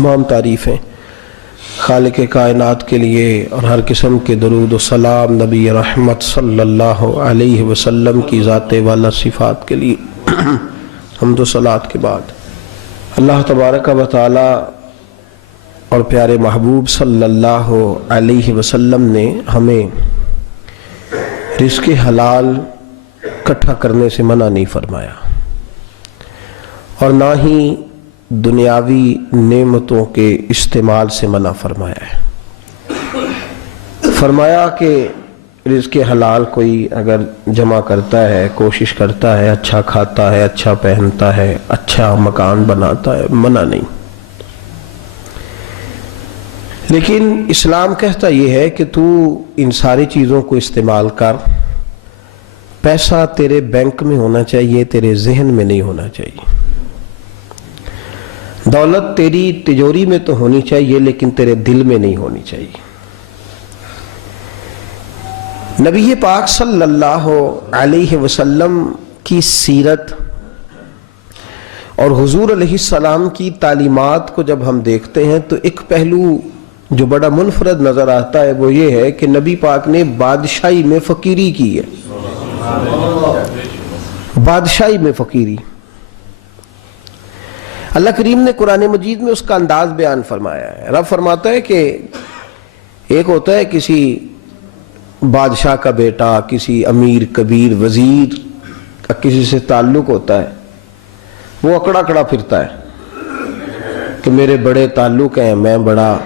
تمام تعریفیں خالق کائنات کے لیے اور ہر قسم کے درود و سلام نبی رحمت صلی اللہ علیہ وسلم کی ذات والا صفات کے لیے حمد و صلات کے بعد اللہ تبارک و تعالی اور پیارے محبوب صلی اللہ علیہ وسلم نے ہمیں رزق حلال اکٹھا کرنے سے منع نہیں فرمایا اور نہ ہی دنیاوی نعمتوں کے استعمال سے منع فرمایا ہے۔ فرمایا کہ رزق حلال کوئی اگر جمع کرتا ہے، کوشش کرتا ہے، اچھا کھاتا ہے، اچھا پہنتا ہے، اچھا مکان بناتا ہے، منع نہیں، لیکن اسلام کہتا یہ ہے کہ تو ان ساری چیزوں کو استعمال کر، پیسہ تیرے بینک میں ہونا چاہیے، تیرے ذہن میں نہیں ہونا چاہیے۔ دولت تیری تجوری میں تو ہونی چاہیے لیکن تیرے دل میں نہیں ہونی چاہیے۔ نبی پاک صلی اللہ علیہ وسلم کی سیرت اور حضور علیہ السلام کی تعلیمات کو جب ہم دیکھتے ہیں تو ایک پہلو جو بڑا منفرد نظر آتا ہے وہ یہ ہے کہ نبی پاک نے بادشاہی میں فقیری کی ہے، بادشاہی میں فقیری۔ اللہ کریم نے قرآن مجید میں اس کا انداز بیان فرمایا ہے۔ رب فرماتا ہے کہ ایک ہوتا ہے کسی بادشاہ کا بیٹا، کسی امیر کبیر وزیر کا کسی سے تعلق ہوتا ہے، وہ اکڑا اکڑا پھرتا ہے کہ میرے بڑے تعلق ہیں، میں بڑا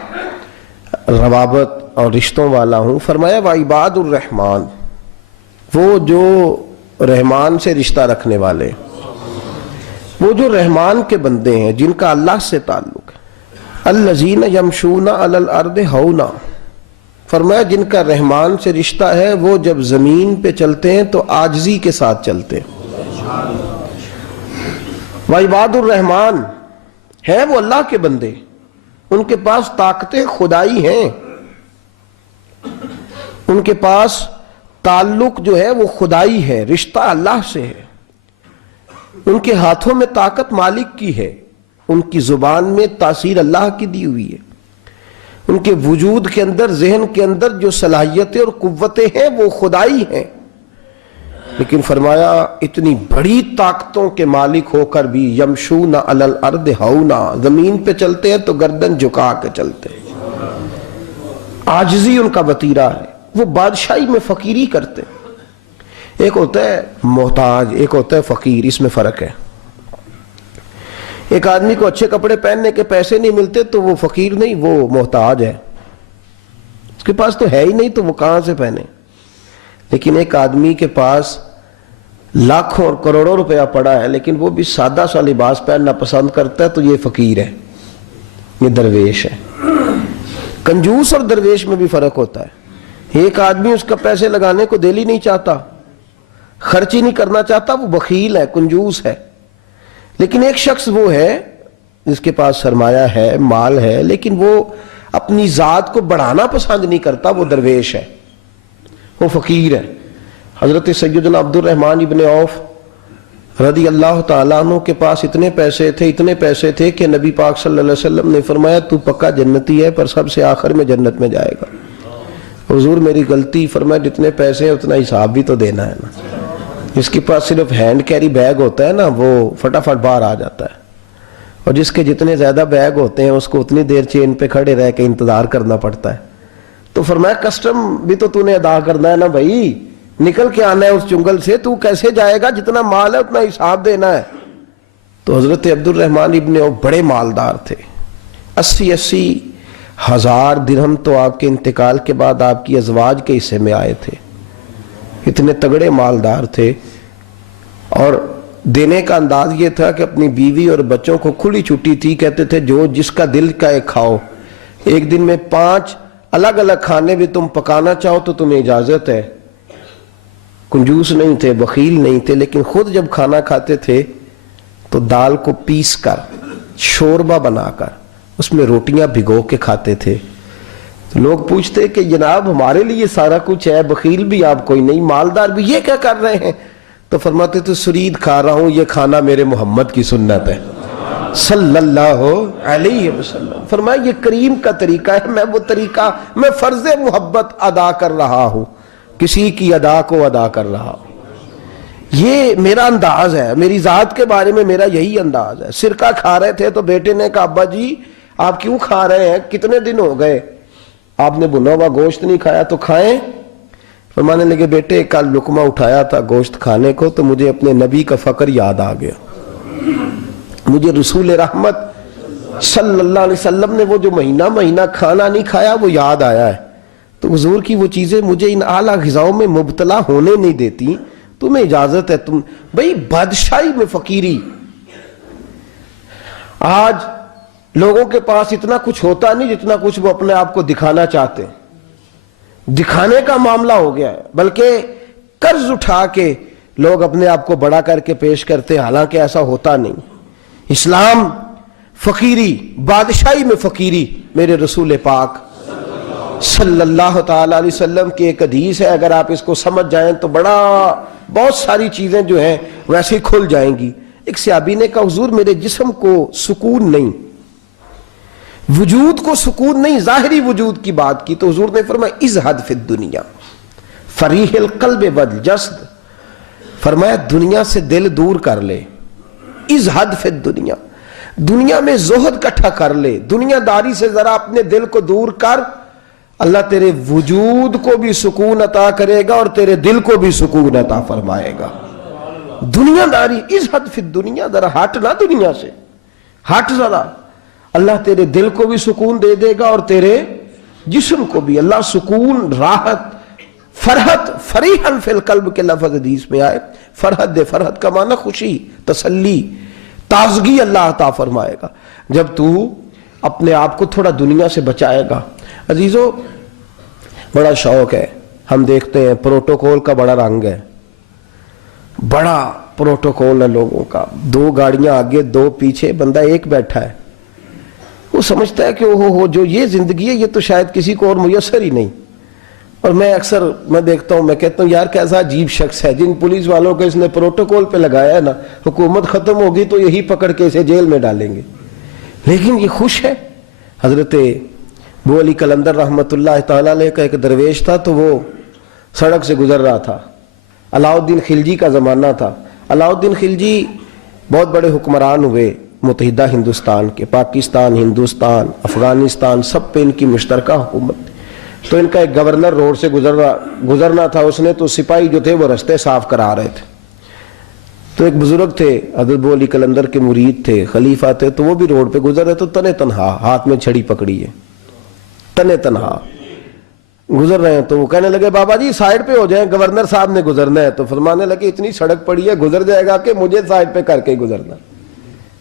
روابط اور رشتوں والا ہوں۔ فرمایا وعباد الرحمن، وہ جو رحمان سے رشتہ رکھنے والے، وہ جو رحمان کے بندے ہیں جن کا اللہ سے تعلق ہے، الذین یمشون علی الارض ہونا، فرمایا جن کا رحمان سے رشتہ ہے وہ جب زمین پہ چلتے ہیں تو عاجزی کے ساتھ چلتے ہیں۔ وعباد الرحمن ہے وہ اللہ کے بندے، ان کے پاس طاقتیں خدائی ہیں، ان کے پاس تعلق جو ہے وہ خدائی ہے، رشتہ اللہ سے ہے، ان کے ہاتھوں میں طاقت مالک کی ہے، ان کی زبان میں تاثیر اللہ کی دی ہوئی ہے، ان کے وجود کے اندر ذہن کے اندر جو صلاحیتیں اور قوتیں ہیں وہ خدائی ہیں، لیکن فرمایا اتنی بڑی طاقتوں کے مالک ہو کر بھی یمشون علی الارض ہونا، زمین پہ چلتے ہیں تو گردن جھکا کے چلتے ہیں، عاجزی ان کا وتیرہ ہے، وہ بادشاہی میں فقیری کرتے ہیں۔ ایک ہوتا ہے محتاج، ایک ہوتا ہے فقیر، اس میں فرق ہے۔ ایک آدمی کو اچھے کپڑے پہننے کے پیسے نہیں ملتے تو وہ فقیر نہیں، وہ محتاج ہے، اس کے پاس تو ہے ہی نہیں تو وہ کہاں سے پہنے۔ لیکن ایک آدمی کے پاس لاکھوں اور کروڑوں روپیہ پڑا ہے لیکن وہ بھی سادہ سا لباس پہننا پسند کرتا ہے تو یہ فقیر ہے، یہ درویش ہے۔ کنجوس اور درویش میں بھی فرق ہوتا ہے۔ ایک آدمی اس کا پیسے لگانے کو دل ہی نہیں چاہتا، خرچ ہی نہیں کرنا چاہتا، وہ بخیل ہے، کنجوس ہے۔ لیکن ایک شخص وہ ہے جس کے پاس سرمایہ ہے، مال ہے، لیکن وہ اپنی ذات کو بڑھانا پسند نہیں کرتا، وہ درویش ہے، وہ فقیر ہے۔ حضرت سیدنا عبد الرحمن ابن عوف رضی اللہ تعالیٰ عنہ کے پاس اتنے پیسے تھے کہ نبی پاک صلی اللہ علیہ وسلم نے فرمایا تو پکا جنتی ہے پر سب سے آخر میں جنت میں جائے گا۔ حضور میری غلطی، فرمایا جتنے پیسے ہیں اتنا حساب بھی تو دینا ہے نا۔ جس کے پاس صرف ہینڈ کیری بیگ ہوتا ہے نا وہ فٹافٹ باہر آ جاتا ہے، اور جس کے جتنے زیادہ بیگ ہوتے ہیں اس کو اتنی دیر چین پہ کھڑے رہ کے انتظار کرنا پڑتا ہے۔ تو فرمایا کسٹم بھی تو نے ادا کرنا ہے نا بھائی، نکل کے آنا ہے اس جنگل سے، تو کیسے جائے گا، جتنا مال ہے اتنا حساب دینا ہے۔ تو حضرت عبد الرحمن ابن عوف بڑے مالدار تھے، 80 ہزار درہم تو آپ کے انتقال کے بعد آپ کی ازواج کے حصے میں آئے تھے، اتنے تگڑے مالدار تھے، اور دینے کا انداز یہ تھا کہ اپنی بیوی اور بچوں کو کھلی چھٹی تھی، کہتے تھے جو جس کا دل کا ایک کھاؤ، ایک دن میں 5 الگ الگ کھانے بھی تم پکانا چاہو تو تمہیں اجازت ہے۔ کنجوس نہیں تھے، بخیل نہیں تھے، لیکن خود جب کھانا کھاتے تھے تو دال کو پیس کر شوربہ بنا کر اس میں روٹیاں بھگو کے کھاتے تھے۔ تو لوگ پوچھتے کہ جناب ہمارے لیے سارا کچھ ہے، بخیل بھی آپ کوئی نہیں، مالدار بھی، یہ کیا کر رہے ہیں؟ تو فرماتے تھے سرید کھا رہا ہوں، یہ کھانا میرے محمد کی سنت ہے، صلی اللہ علیہ وسلم. فرمایا یہ کریم کا طریقہ ہے, میں وہ طریقہ, میں فرض محبت ادا کر رہا ہوں, کسی کی ادا کو ادا کر رہا ہوں. یہ میرا انداز ہے, میری ذات کے بارے میں میرا یہی انداز ہے. سرکہ کھا رہے تھے تو بیٹے نے کہا ابا جی آپ کیوں کھا رہے ہیں, کتنے دن ہو گئے آپ نے بھنا ہوا گوشت نہیں کھایا, تو کھائیں. فرمانے لگے بیٹے کل لقمہ اٹھایا تھا گوشت کھانے کو تو مجھے اپنے نبی کا فقر یاد آ گیا, مجھے رسول رحمت صلی اللہ علیہ وسلم نے وہ جو مہینہ کھانا نہیں کھایا وہ یاد آیا ہے. تو حضور کی وہ چیزیں مجھے ان اعلیٰ غذاؤں میں مبتلا ہونے نہیں دیتی, تمہیں اجازت ہے. تم بھئی بادشاہی میں فقیری, آج لوگوں کے پاس اتنا کچھ ہوتا نہیں جتنا کچھ وہ اپنے آپ کو دکھانا چاہتے ہیں. دکھانے کا معاملہ ہو گیا ہے, بلکہ قرض اٹھا کے لوگ اپنے آپ کو بڑا کر کے پیش کرتے ہیں, حالانکہ ایسا ہوتا نہیں. اسلام فقیری, بادشاہی میں فقیری. میرے رسول پاک صلی اللہ تعالی علیہ وسلم کی ایک حدیث ہے, اگر آپ اس کو سمجھ جائیں تو بہت ساری چیزیں جو ہیں ویسے کھل جائیں گی. ایک صحابی نے کہا حضور میرے جسم کو سکون نہیں, وجود کو سکون نہیں, ظاہری وجود کی بات کی. تو حضور نے فرمایا ازہد فی الدنیا فریح القلب والجسد, فرمایا دنیا سے دل دور کر لے. ازہد فی الدنیا, دنیا میں زہد کٹھا کر لے, دنیا داری سے ذرا اپنے دل کو دور کر, اللہ تیرے وجود کو بھی سکون عطا کرے گا اور تیرے دل کو بھی سکون عطا فرمائے گا. دنیا داری, ازہد فی الدنیا, ذرا ہٹ نہ دنیا سے, ہٹ ذرا, اللہ تیرے دل کو بھی سکون دے دے گا اور تیرے جسم کو بھی. اللہ سکون, راحت, فرحت, فریحن فی القلب کے لفظ حدیث میں آئے. فرحت دے, فرحت کا معنی خوشی, تسلی, تازگی اللہ عطا فرمائے گا جب تو اپنے آپ کو تھوڑا دنیا سے بچائے گا. عزیزو بڑا شوق ہے, ہم دیکھتے ہیں پروٹوکول کا بڑا رنگ ہے, بڑا پروٹوکول ہے لوگوں کا, 2 گاڑیاں آگے 2 پیچھے, بندہ ایک بیٹھا ہے, وہ سمجھتا ہے کہ جو یہ زندگی ہے یہ تو شاید کسی کو اور میسر ہی نہیں. اور میں اکثر دیکھتا ہوں, میں کہتا ہوں یار کیسا عجیب شخص ہے, جن پولیس والوں کو اس نے پروٹوکول پہ لگایا ہے نا, حکومت ختم ہوگی تو یہی پکڑ کے اسے جیل میں ڈالیں گے, لیکن یہ خوش ہے. حضرت ابو علی قلندر رحمت اللہ تعالی علیہ کا ایک درویش تھا, تو وہ سڑک سے گزر رہا تھا. علاؤ الدین خلجی کا زمانہ تھا. علاؤ الدین خلجی بہت بڑے حکمران ہوئے متحدہ ہندوستان کے, پاکستان, ہندوستان, افغانستان, سب پہ ان کی مشترکہ حکومت. تو ان کا ایک گورنر روڈ سے گزرنا تھا, اس نے تو سپاہی جو تھے وہ رستے صاف کرا رہے تھے. تو ایک بزرگ تھے, حضرت ابو علی قلندر کے مرید تھے, خلیفہ تھے, تو وہ بھی روڈ پہ گزر رہے, تو تنے تنہا ہاتھ میں چھڑی پکڑی ہے, تنے تنہا گزر رہے ہیں. تو وہ کہنے لگے بابا جی سائیڈ پہ ہو جائیں, گورنر صاحب نے گزرنا ہے. تو فرمانے لگے اتنی سڑک پڑی ہے, گزر جائے گا کہ مجھے سائیڈ پہ کر کے گزرنا,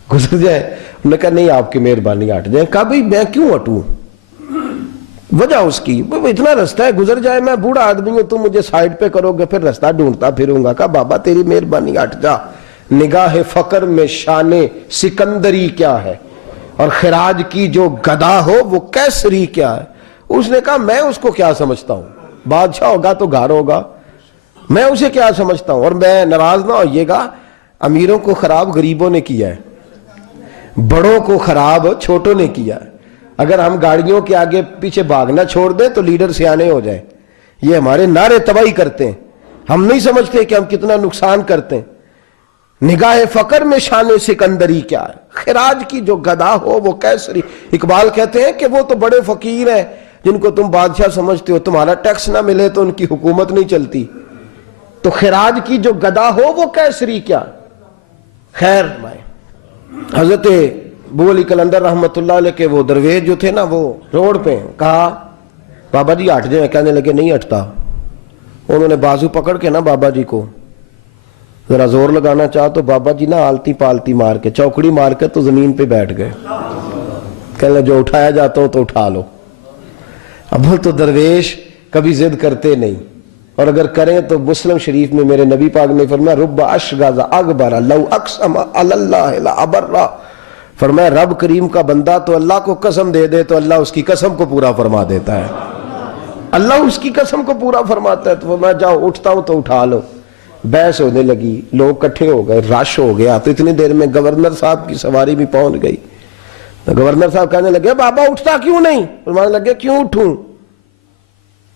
گزر جائے. انہوں نے کہا نہیں آپ کی مہربانی ہٹ جائیں. کہا بھائی میں کیوں ہٹوں, وجہ اس کی اتنا رستہ ہے, گزر جائے, میں بوڑھا آدمی ہوں, تم مجھے سائیڈ پہ کرو گے, پھر رستہ ڈھونڈتا پھروں گا. کہا بابا تیری مہربانی ہٹ جا, نگاہ فقر میں شان سکندری کیا ہے, اور خراج کی جو گدا ہو وہ کیسری کیا ہے. اس نے کہا میں اس کو کیا سمجھتا ہوں, بادشاہ ہوگا تو گھر ہوگا, میں اسے کیا سمجھتا ہوں. اور میں ناراض نہ ہوئیے گا, امیروں کو خراب غریبوں نے کیا ہے, بڑوں کو خراب چھوٹوں نے کیا ہے. اگر ہم گاڑیوں کے آگے پیچھے بھاگنا چھوڑ دیں تو لیڈر سیانے ہو جائیں. یہ ہمارے نعرے تباہی کرتے ہیں, ہم نہیں سمجھتے کہ ہم کتنا نقصان کرتے ہیں. نگاہ فقر میں شان سکندری کیا ہے, خراج کی جو گدا ہو وہ کیسری. اقبال کہتے ہیں کہ وہ تو بڑے فقیر ہیں جن کو تم بادشاہ سمجھتے ہو, تمہارا ٹیکس نہ ملے تو ان کی حکومت نہیں چلتی. تو خراج کی جو گدا ہو وہ کیسری کیا. خیر, حضرت ابو علی قلندر رحمت اللہ علیہ کے وہ درویش جو تھے نا, وہ روڈ پہ کہا بابا جی ہٹ جائیں. کہنے لگے نہیں ہٹتا. انہوں نے بازو پکڑ کے نا بابا جی کو ذرا زور لگانا چاہا تو بابا جی نا آلتی پالتی مار کے, چوکڑی مار کے تو زمین پہ بیٹھ گئے. کہنے جو اٹھایا جاتا ہو تو اٹھا لو. اب تو درویش کبھی ضد کرتے نہیں, اور اگر کریں تو مسلم شریف میں میرے نبی پاک نے فرمایا رب اشغاز اکبر لو اقسم علی اللہ لا ابرا. فرمایا رب کریم کا بندہ تو اللہ کو قسم دے دے تو اللہ اس کی قسم کو پورا فرما دیتا ہے, اللہ اس کی قسم کو پورا فرماتا ہے. تو فرمایا جاؤ اٹھتا ہوں تو اٹھا لو. بحث ہونے لگی, لوگ کٹھے ہو گئے, رش ہو گیا. تو اتنی دیر میں گورنر صاحب کی سواری بھی پہنچ گئی. تو گورنر صاحب کہنے لگے بابا اٹھتا کیوں نہیں؟ فرمانے لگے کیوں اٹھوں,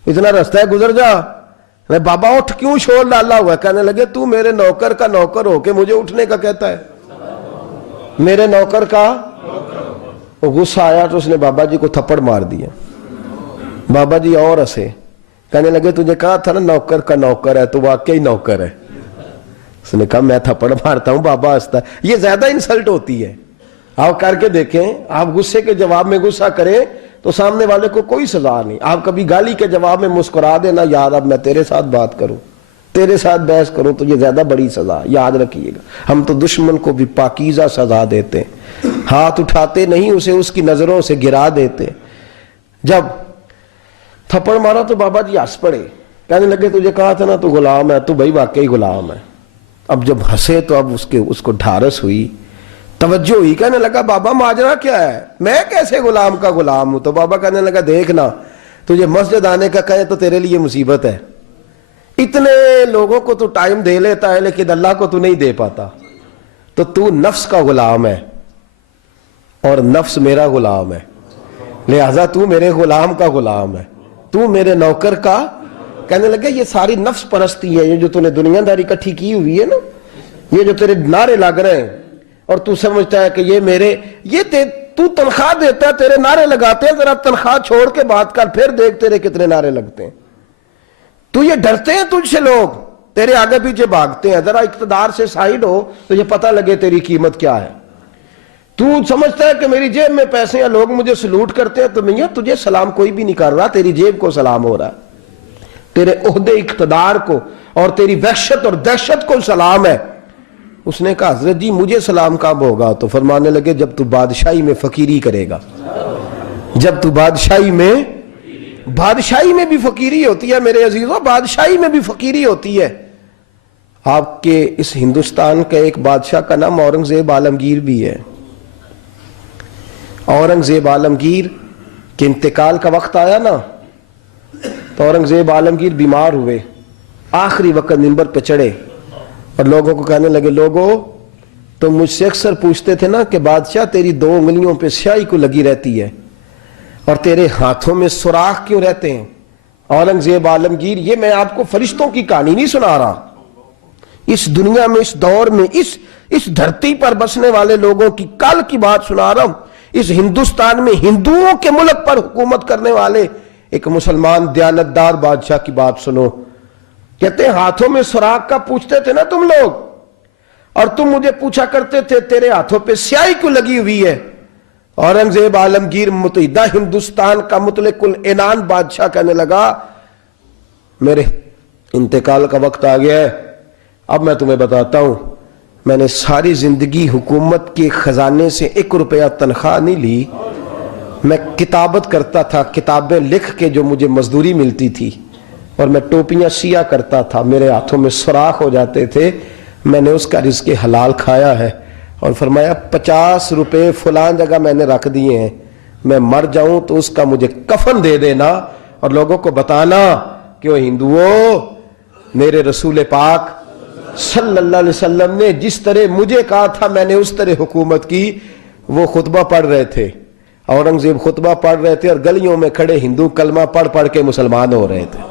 اتنا رستہ ہے گزر جا. بابا اٹھ کیوں شور ڈالا ہوا ہے؟ کہنے لگے تو میرے نوکر کا نوکر ہو کے مجھے اٹھنے کا کہتا ہے, میرے نوکر کا. غصہ آیا تو اس نے بابا جی کو تھپڑ مار دیا. بابا جی اور ہنسے, کہنے لگے تجھے کہا تھا نا نوکر کا نوکر ہے, تو واقعی نوکر ہے. اس نے کہا میں تھپڑ مارتا ہوں, بابا ہنستا ہے. یہ زیادہ انسلٹ ہوتی ہے. آپ کر کے دیکھیں, آپ غصے کے جواب میں غصہ کریں تو سامنے والے کو کوئی سزا نہیں. آپ کبھی گالی کے جواب میں مسکرا دینا, یار اب میں تیرے ساتھ بات کروں, تیرے ساتھ بحث کروں, تو یہ زیادہ بڑی سزا. یاد رکھیے گا, ہم تو دشمن کو بھی پاکیزہ سزا دیتے ہیں, ہاتھ اٹھاتے نہیں, اسے اس کی نظروں سے گرا دیتے. جب تھپڑ مارا تو بابا جی ہنس پڑے, کہنے لگے تجھے کہا تھا نا تو غلام ہے, تو بھائی واقعی غلام ہے. اب جب ہنسے تو اب اس کو ڈھارس ہوئی, توجہ ہوئی. کہنے لگا بابا ماجرا کیا ہے, میں کیسے غلام کا غلام ہوں؟ تو بابا کہنے لگا دیکھنا, تجھے مسجد آنے کا کہے تو تیرے لیے مصیبت ہے. اتنے لوگوں کو تو ٹائم دے لیتا ہے لیکن اللہ کو تو نہیں دے پاتا. تو نفس کا غلام ہے اور نفس میرا غلام ہے, لہذا تو میرے غلام کا غلام ہے, تو میرے نوکر کا. کہنے لگے یہ ساری نفس پرستی ہے, یہ جو تو نے دنیا داری اکٹھی کی ہوئی ہے نا, یہ جو تیرے نعرے لگ رہے ہیں اور تو سمجھتا ہے کہ یہ میرے, تو تنخواہ دیتا ہے, تیرے نعرے لگاتے ہیں. ذرا تنخواہ چھوڑ کے بات کر, پھر دیکھ تیرے کتنے نعرے لگتے ہیں. تو یہ ڈرتے ہیں تجھ سے لوگ, تیرے آگے پیچھے بھاگتے ہیں. ذرا اقتدار سے سائیڈ ہو تو یہ پتہ لگے تیری قیمت کیا ہے. تو سمجھتا ہے کہ میری جیب میں پیسے ہیں, لوگ مجھے سلوٹ کرتے ہیں, تو میاں تجھے سلام کوئی بھی نہیں کر رہا, تیری جیب کو سلام ہو رہا ہے, تیرے عہدے اقتدار کو اور تیری وحشت اور دہشت کو سلام ہے. اس نے کہا حضرت جی مجھے سلام کب ہوگا؟ تو فرمانے لگے جب تو بادشاہی میں فقیری کرے گا. جب تو بادشاہی میں بھی فقیری ہوتی ہے میرے عزیزوں, بادشاہی میں بھی فقیری ہوتی ہے. آپ کے اس ہندوستان کا ایک بادشاہ کا نام اورنگزیب عالمگیر بھی ہے. اورنگزیب عالمگیر کے انتقال کا وقت آیا نا, تو اورنگزیب عالمگیر بیمار ہوئے. آخری وقت منبر پہ چڑھے اور لوگوں کو کہنے لگے, لوگوں تو مجھ سے اکثر پوچھتے تھے نا کہ بادشاہ تیری 2 انگلیوں پہ سیاہی کو لگی رہتی ہے اور تیرے ہاتھوں میں سوراخ کیوں رہتے ہیں؟ اورنگزیب عالمگیر, یہ میں آپ کو فرشتوں کی کہانی نہیں سنا رہا, اس دنیا میں, اس دور میں, اس دھرتی پر بسنے والے لوگوں کی کل کی بات سنا رہا ہوں. اس ہندوستان میں ہندوؤں کے ملک پر حکومت کرنے والے ایک مسلمان دیانتدار بادشاہ کی بات سنو. کہتے ہیں ہاتھوں میں سوراخ کا پوچھتے تھے نا تم لوگ, اور تم مجھے پوچھا کرتے تھے تیرے ہاتھوں پہ سیاہی کیوں لگی ہوئی ہے. اورنگزیب عالمگیر متحدہ ہندوستان کا مطلق العنان بادشاہ کہنے لگا میرے انتقال کا وقت آ گیا ہے. اب میں تمہیں بتاتا ہوں, میں نے ساری زندگی حکومت کے خزانے سے 1 روپیہ تنخواہ نہیں لی. میں کتابت کرتا تھا, کتابیں لکھ کے جو مجھے مزدوری ملتی تھی, اور میں ٹوپیاں سیا کرتا تھا, میرے ہاتھوں میں سوراخ ہو جاتے تھے. میں نے اس کا رزق حلال کھایا ہے, اور فرمایا 50 روپے فلاں جگہ میں نے رکھ دیے ہیں, میں مر جاؤں تو اس کا مجھے کفن دے دینا اور لوگوں کو بتانا کہ وہ ہندوؤں, میرے رسول پاک صلی اللہ علیہ وسلم نے جس طرح مجھے کہا تھا میں نے اس طرح حکومت کی. وہ خطبہ پڑھ رہے تھے, اورنگزیب خطبہ پڑھ رہے تھے, اور گلیوں میں کھڑے ہندو کلمہ پڑھ پڑھ کے مسلمان ہو رہے تھے.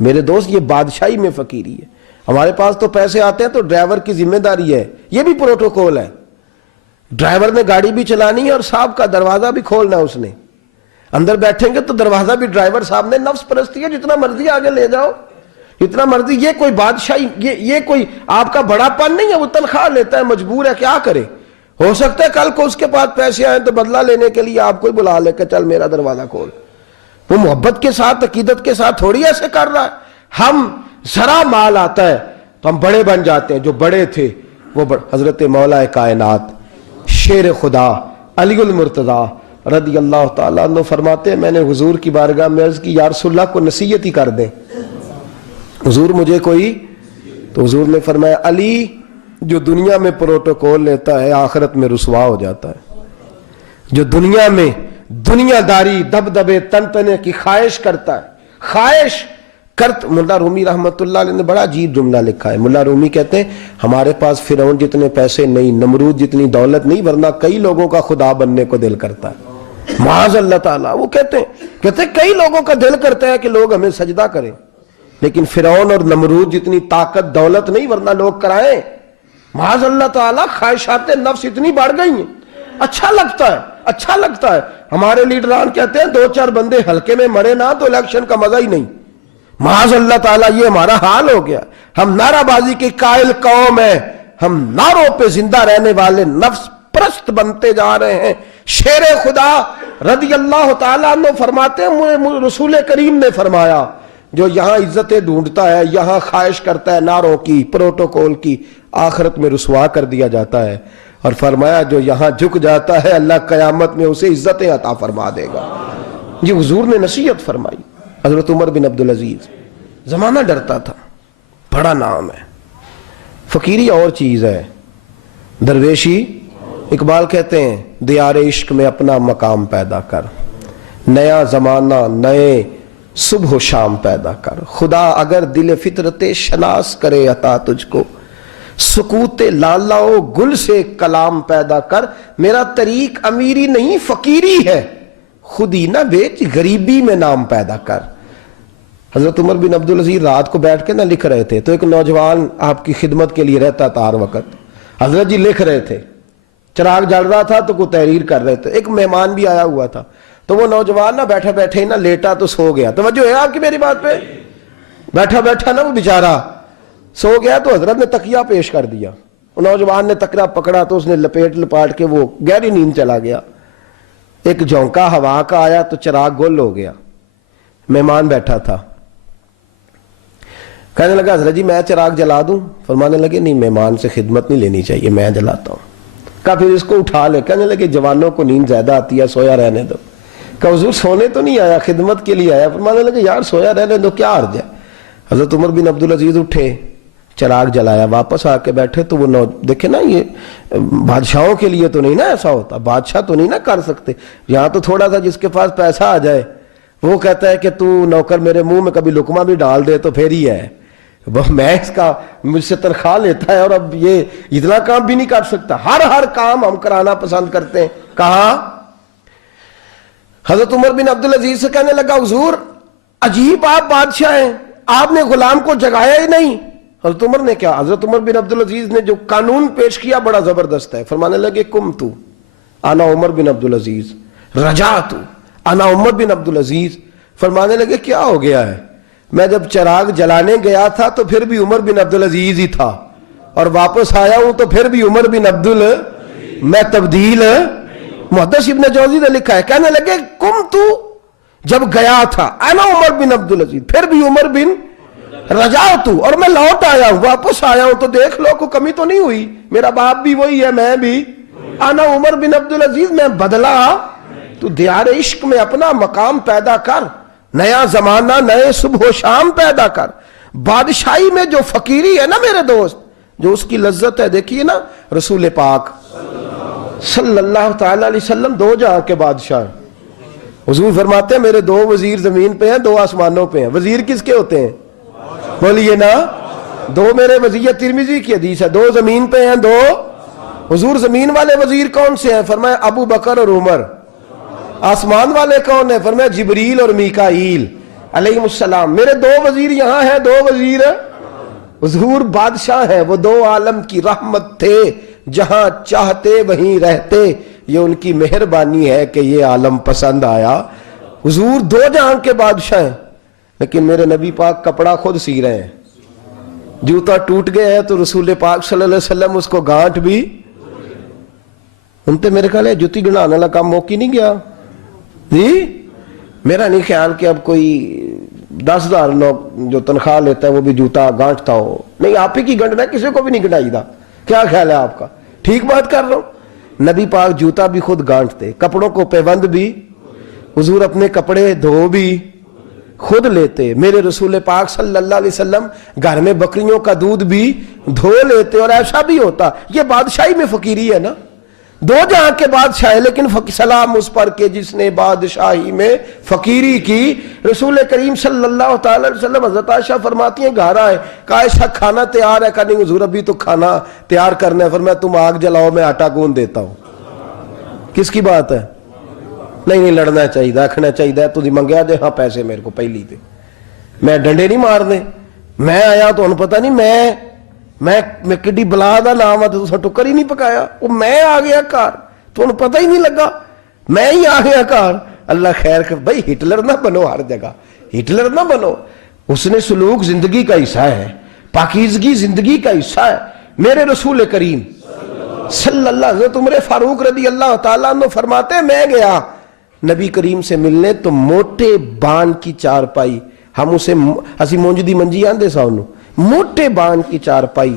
میرے دوست, یہ بادشاہی میں فقیری ہے. ہمارے پاس تو پیسے آتے ہیں تو ڈرائیور کی ذمہ داری ہے, یہ بھی پروٹوکول ہے. ڈرائیور نے گاڑی بھی چلانی ہے اور صاحب کا دروازہ بھی کھولنا ہے. اس نے اندر بیٹھیں گے تو دروازہ بھی ڈرائیور صاحب نے. نفس پرستی ہے, جتنا مرضی آگے لے جاؤ, جتنا مرضی. یہ کوئی بادشاہی, یہ کوئی آپ کا بڑا پن نہیں ہے. وہ تنخواہ لیتا ہے, مجبور ہے, کیا کرے. ہو سکتا ہے کل کو اس کے پاس پیسے آئیں تو بدلہ لینے کے لیے آپ کو بلا لے کہ چل میرا دروازہ کھول. وہ محبت کے ساتھ, عقیدت کے ساتھ تھوڑی ایسے کر رہا ہے. ہم ذرا مال آتا ہے تو ہم بڑے بن جاتے ہیں. جو بڑے تھے وہ حضرت مولا کائنات شیر خدا علی المرتضیٰ رضی اللہ تعالیٰ عنہ فرماتے ہیں, میں نے حضور کی بارگاہ میں عرض کی یا رسول اللہ کو نصیحت ہی کر دیں, حضور مجھے کوئی. تو حضور نے فرمایا علی جو دنیا میں پروٹوکول لیتا ہے آخرت میں رسوا ہو جاتا ہے. جو دنیا میں دنیا داری دبدبے تنتنے کی خواہش کرتا ہے, خواہش کرت ملا رومی رحمت اللہ علیہ نے بڑا عجیب جملہ لکھا ہے. ملا رومی کہتے ہیں ہمارے پاس فرعون جتنے پیسے نہیں, نمرود جتنی دولت نہیں, ورنہ کئی لوگوں کا خدا بننے کو دل کرتا ہے. معاذ اللہ تعالیٰ. وہ کہتے ہیں کئی لوگوں کا دل کرتا ہے کہ لوگ ہمیں سجدہ کریں, لیکن فرعون اور نمرود جتنی طاقت دولت نہیں, ورنہ لوگ کرائیں. معاذ اللہ تعالیٰ. خواہشات نفس اتنی بڑھ گئی ہیں. اچھا لگتا ہے. ہمارے لیڈران کہتے ہیں 2-4 بندے ہلکے میں مرے نہ تو الیکشن کا مزہ ہی نہیں. معاذ اللہ تعالیٰ یہ ہمارا حال ہو گیا. ہم نعرہ بازی کی قائل قوم ہیں, ہم نعروں پہ زندہ رہنے والے نفس پرست بنتے جا رہے ہیں. شیر خدا رضی اللہ تعالیٰ عنہ فرماتے ہیں رسول کریم نے فرمایا جو یہاں عزتیں ڈھونڈتا ہے, یہاں خواہش کرتا ہے نعروں کی, پروٹوکول کی, آخرت میں رسوا کر دیا جاتا ہے. اور فرمایا جو یہاں جھک جاتا ہے اللہ قیامت میں اسے عزتیں عطا فرما دے گا. یہ حضور نے نصیحت فرمائی. حضرت عمر بن عبدالعزیز. زمانہ ڈرتا تھا, بڑا نام ہے. فقیری اور چیز ہے, درویشی. اقبال کہتے ہیں دیار عشق میں اپنا مقام پیدا کر, نیا زمانہ نئے صبح و شام پیدا کر. خدا اگر دل فطرت شناس کرے عطا تجھ کو, سکوت لالا و گل سے کلام پیدا کر. میرا طریق امیری نہیں فقیری ہے, خود ہی نہ بیچ غریبی میں نام پیدا کر. حضرت عمر بن عبدالعزیز رات کو بیٹھ کے نہ لکھ رہے تھے, تو ایک نوجوان آپ کی خدمت کے لیے رہتا تھا ہر وقت. حضرت جی لکھ رہے تھے, چراغ جل رہا تھا تو کوئی تحریر کر رہے تھے. ایک مہمان بھی آیا ہوا تھا, تو وہ نوجوان نہ بیٹھا بیٹھے نہ لیٹا تو سو گیا. توجہ ہے آپ کی میری بات پہ؟ بیٹھا نہ وہ بیچارہ سو گیا, تو حضرت نے تکیہ پیش کر دیا. نوجوان نے تکیہ پکڑا تو اس نے لپاٹ کے وہ گہری نیند چلا گیا. ایک جھونکا ہوا کا آیا تو چراغ گل ہو گیا. مہمان بیٹھا تھا, کہنے لگا حضرت جی میں چراغ جلا دوں؟ فرمانے لگے نہیں, مہمان سے خدمت نہیں لینی چاہیے, میں جلاتا ہوں. کہا پھر اس کو اٹھا لے. کہنے لگے جوانوں کو نیند زیادہ آتی ہے, سویا رہنے دو. کہا حضور سونے تو نہیں آیا, خدمت کے لیے آیا. فرمانے لگے یار سویا رہنے دو, کیا عرض ہے. حضرت عمر بن عبدالعزیز اٹھے, چراغ جلایا, واپس آ کے بیٹھے تو وہ دیکھیں نا, یہ بادشاہوں کے لیے تو نہیں نا ایسا ہوتا, بادشاہ تو نہیں نا کر سکتے. یہاں تو تھوڑا سا جس کے پاس پیسہ آ جائے وہ کہتا ہے کہ تو نوکر میرے منہ میں کبھی لقمہ بھی ڈال دے تو پھر ہی ہے, میں اس کا مجھ سے تنخواہ لیتا ہے اور اب یہ اتنا کام بھی نہیں کر سکتا. ہر کام ہم کرانا پسند کرتے ہیں. کہا حضرت عمر بن عبدالعزیز سے کہنے لگا حضور عجیب آپ بادشاہ ہیں, آپ نے غلام کو جگایا ہی نہیں. حضرت عمر نے کیا, حضرت عمر بن عبدالعزیز نے جو قانون پیش کیا بڑا زبردست ہے. فرمانے لگے کم تو انا عمر بن عبدالعزیز رجعت انا عمر بن عبدالعزیز. فرمانے لگے کیا ہو گیا ہے, میں جب چراغ جلانے گیا تھا تو پھر بھی عمر بن عبدالعزیز ہی تھا, اور واپس آیا ہوں تو پھر بھی عمر بن میں تبدیل. محدث ابن جوزی نے لکھا ہے, کہنے لگے کم تو جب گیا تھا انا عمر بن عبدالعزیز, پھر بھی عمر بن رجعت, اور میں لوٹ آیا ہوں, واپس آیا ہوں, تو دیکھ لو کوئی کمی تو نہیں ہوئی, میرا باپ بھی وہی ہے, میں بھی انا عمر بن عبدالعزیز, میں بدلا. تو دیار عشق میں اپنا مقام پیدا کر, نیا زمانہ نئے صبح و شام پیدا کر. بادشاہی میں جو فقیری ہے نا میرے دوست, جو اس کی لذت ہے, دیکھیے نا رسول پاک صلی اللہ تعالی علیہ وسلم 2 جہاں کے بادشاہ ہیں. حضور فرماتے ہیں میرے 2 وزیر زمین پہ ہیں, 2 آسمانوں پہ ہیں. وزیر کس کے ہوتے ہیں؟ بولیے نا, 2 میرے وزیر, ترمذی کی حدیث ہے, 2 زمین پہ ہیں, 2 حضور. زمین والے وزیر کون سے ہیں؟ فرمایا ابو بکر اور عمر. آسمان والے کون ہیں؟ فرمایا جبریل اور میکائیل علیہ السلام. میرے 2 وزیر یہاں ہیں, 2 وزیر حضور بادشاہ ہیں. وہ 2 عالم کی رحمت تھے, جہاں چاہتے وہیں رہتے, یہ ان کی مہربانی ہے کہ یہ عالم پسند آیا. حضور 2 جہاں کے بادشاہ ہیں, لیکن میرے نبی پاک کپڑا خود سی رہے ہیں. جوتا ٹوٹ گیا ہے تو رسول پاک صلی اللہ علیہ وسلم اس کو گانٹ بھی, ان تے میرے خیال ہے جوتی گنانے والا کام موقع نہیں گیا جی. میرا نہیں خیال کہ اب کوئی 10,000 لوگ جو تنخواہ لیتا ہے وہ بھی جوتا گانٹتا ہو. نہیں, آپ ہی کی گنٹنا ہے, کسی کو بھی نہیں گنٹائی دا. کیا خیال ہے آپ کا؟ ٹھیک بات کر رہا ہوں. نبی پاک جوتا بھی خود گانٹتے, کپڑوں کو پیوند بھی, حضور اپنے کپڑے دھو بھی خود لیتے. میرے رسول پاک صلی اللہ علیہ وسلم گھر میں بکریوں کا دودھ بھی دھو لیتے, اور ایسا بھی ہوتا. یہ بادشاہی میں فقیری ہے نا. دو جہاں کے بادشاہ ہے، لیکن سلام اس پر کہ جس نے بادشاہی میں فقیری کی۔ رسول کریم صلی اللہ تعالی علیہ وسلم، حضرت عائشہ فرماتی ہیں گھر آئے، کہا عائشہ کھانا تیار ہے؟ کہا نہیں حضور ابھی تو کھانا تیار کرنا ہے۔ فرمایا تم آگ جلاؤ میں آٹا گوندھ دیتا ہوں۔ کس کی بات ہے؟ نہیں لڑنا چاہیے، رکھنا چاہیے، تجھے منگیا دے ہاں پیسے میرے کو پہلی دے، میں ڈنڈے نہیں مارنے، میں آیا تو انہوں پتہ نہیں میں کڈی بلا دا نام ہے تو ٹکر ہی نہیں پکایا، وہ میں آ گیا کار تو انہوں پتہ ہی نہیں لگا، میں ہی آ گیا کار۔ اللہ خیر کر، بھائی ہٹلر نہ بنو، ہر جگہ ہٹلر نہ بنو۔ اس نے سلوک زندگی کا حصہ ہے، پاکیزگی زندگی کا حصہ ہے۔ میرے رسول کریم صلی اللہ علیہ وسلم، عمر فاروق رضی اللہ تعالیٰ عنہ فرماتے میں گیا نبی کریم سے ملنے تو موٹے بان کی چارپائی، ہم اسے اسی مونجدی منجی آندے سا انہوں، موٹے بان کی چارپائی،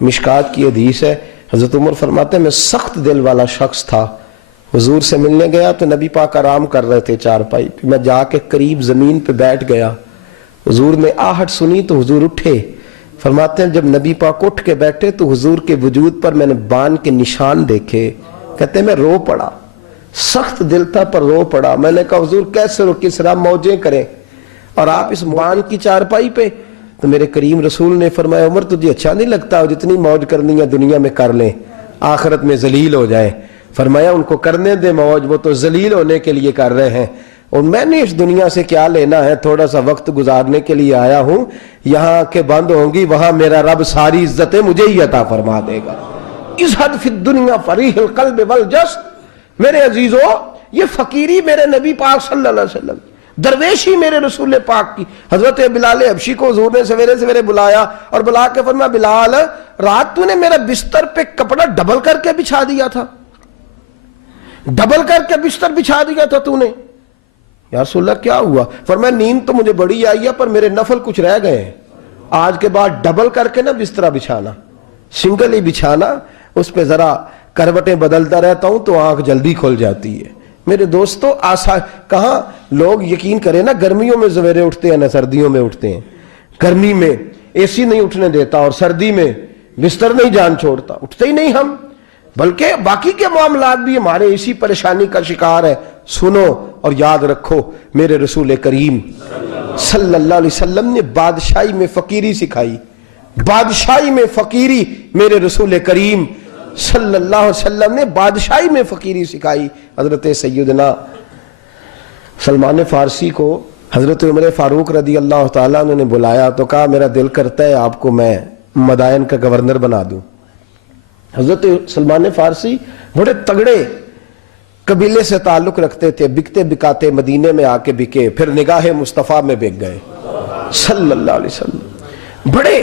مشکات کی حدیث ہے۔ حضرت عمر فرماتے ہیں میں سخت دل والا شخص تھا، حضور سے ملنے گیا تو نبی پاک آرام کر رہے تھے چارپائی پہ، میں جا کے قریب زمین پہ بیٹھ گیا، حضور نے آہٹ سنی تو حضور اٹھے۔ فرماتے ہیں جب نبی پاک اٹھ کے بیٹھے تو حضور کے وجود پر میں نے بان کے نشان دیکھے، کہتے ہیں میں رو پڑا، سخت دل تھا پر رو پڑا۔ میں نے کہا حضور کیسے رو، کس طرح موجیں کریں اور آپ اس بان کی چارپائی پہ؟ تو میرے کریم رسول نے فرمایا عمر تجھے اچھا نہیں لگتا، جتنی موج کرنی ہے دنیا میں کر لیں، آخرت میں ذلیل ہو جائیں۔ فرمایا ان کو کرنے دے موج، وہ تو ذلیل ہونے کے لیے کر رہے ہیں، اور میں نے اس دنیا سے کیا لینا ہے، تھوڑا سا وقت گزارنے کے لیے آیا ہوں، یہاں کے بند ہوں گی وہاں میرا رب ساری عزتیں مجھے ہی عطا فرما دے گا۔ ازہد فی الدنیا فریح القلب والجسد۔ میرے عزیزو، یہ فقیری میرے نبی پاک صلی اللہ علیہ وسلم، درویشی میرے رسول پاک کی۔ حضرت بلال حبشی کو حضور نے سویرے سویرے بلایا اور بلا کے فرمایا بلال رات تو نے میرا بستر پہ کپڑا ڈبل کر کے بچھا دیا تھا، ڈبل کر کے بستر بچھا دیا تھا تو نے۔ یا رسول اللہ کیا ہوا؟ فرمایا نیند تو مجھے بڑی آئی ہے پر میرے نفل کچھ رہ گئے ہیں، آج کے بعد ڈبل کر کے نہ بسترا بچھانا، سنگل ہی بچھانا، اس پہ ذرا کروٹیں بدلتا رہتا ہوں تو آنکھ جلدی کھل جاتی ہے۔ میرے دوستو کہاں لوگ یقین کریں نا، گرمیوں میں سویرے اٹھتے ہیں نہ سردیوں میں اٹھتے ہیں، گرمی میں اے سی نہیں اٹھنے دیتا اور سردی میں بستر نہیں جان چھوڑتا، اٹھتے ہی نہیں ہم، بلکہ باقی کے معاملات بھی ہمارے اسی پریشانی کا شکار ہے۔ سنو اور یاد رکھو، میرے رسول کریم صلی اللہ علیہ وسلم نے بادشاہی میں فقیری سکھائی، بادشاہی میں فقیری میرے رسول کریم صلی اللہ علیہ وسلم نے بادشاہی میں فقیری سکھائی۔ حضرت سیدنا سلمان فارسی کو حضرت عمر فاروق رضی اللہ تعالیٰ عنہ نے بلایا تو کہا میرا دل کرتا ہے آپ کو میں مدائن کا گورنر بنا دوں۔ حضرت سلمان فارسی بڑے تگڑے قبیلے سے تعلق رکھتے تھے، بکتے بکاتے مدینے میں آ کے بکے، پھر نگاہ مصطفیٰ میں بک گئے صلی اللہ علیہ وسلم، بڑے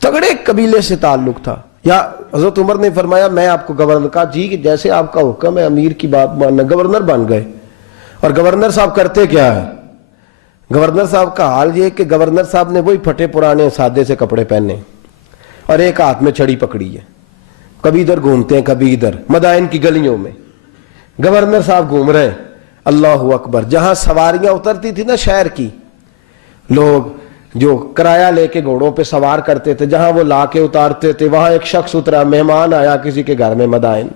تگڑے قبیلے سے تعلق تھا۔ یا حضرت عمر نے فرمایا میں آپ کو گورنر، کہا جی کہ جیسے آپ کا حکم ہے، امیر کی بات ماننا، گورنر بن گئے۔ اور گورنر صاحب کرتے کیا ہے؟ گورنر صاحب کا حال یہ کہ گورنر صاحب نے وہی پھٹے پرانے سادے سے کپڑے پہنے اور ایک ہاتھ میں چھڑی پکڑی ہے، کبھی ادھر گھومتے ہیں کبھی ادھر، مدائن کی گلیوں میں گورنر صاحب گھوم رہے ہیں۔ اللہ اکبر، جہاں سواریاں اترتی تھی نا شہر کی، لوگ جو کرایہ لے کے گھوڑوں پہ سوار کرتے تھے، جہاں وہ لا کے اتارتے تھے، وہاں ایک شخص اترا، مہمان آیا کسی کے گھر میں مدائن،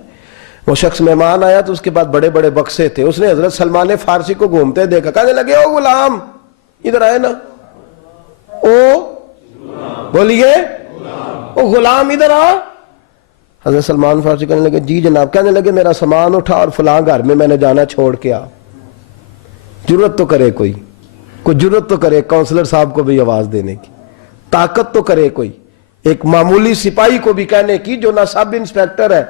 وہ شخص مہمان آیا تو اس کے بعد بڑے بڑے بکسے تھے، اس نے حضرت سلمان فارسی کو گھومتے دیکھا، کہنے لگے او غلام ادھر آئے نا، او بولیے او غلام ادھر آ۔ حضرت سلمان فارسی کہنے لگے جی جناب، کہنے لگے میرا سامان اٹھا اور فلاں گھر میں نے جانا، چھوڑ کے آ۔ ضرورت تو کرے کوئی جرت تو کرے کونسلر صاحب کو بھی آواز دینے کی، طاقت تو کرے کوئی، ایک معمولی سپاہی کو بھی کہنے کی جو نہ سب انسپیکٹر ہے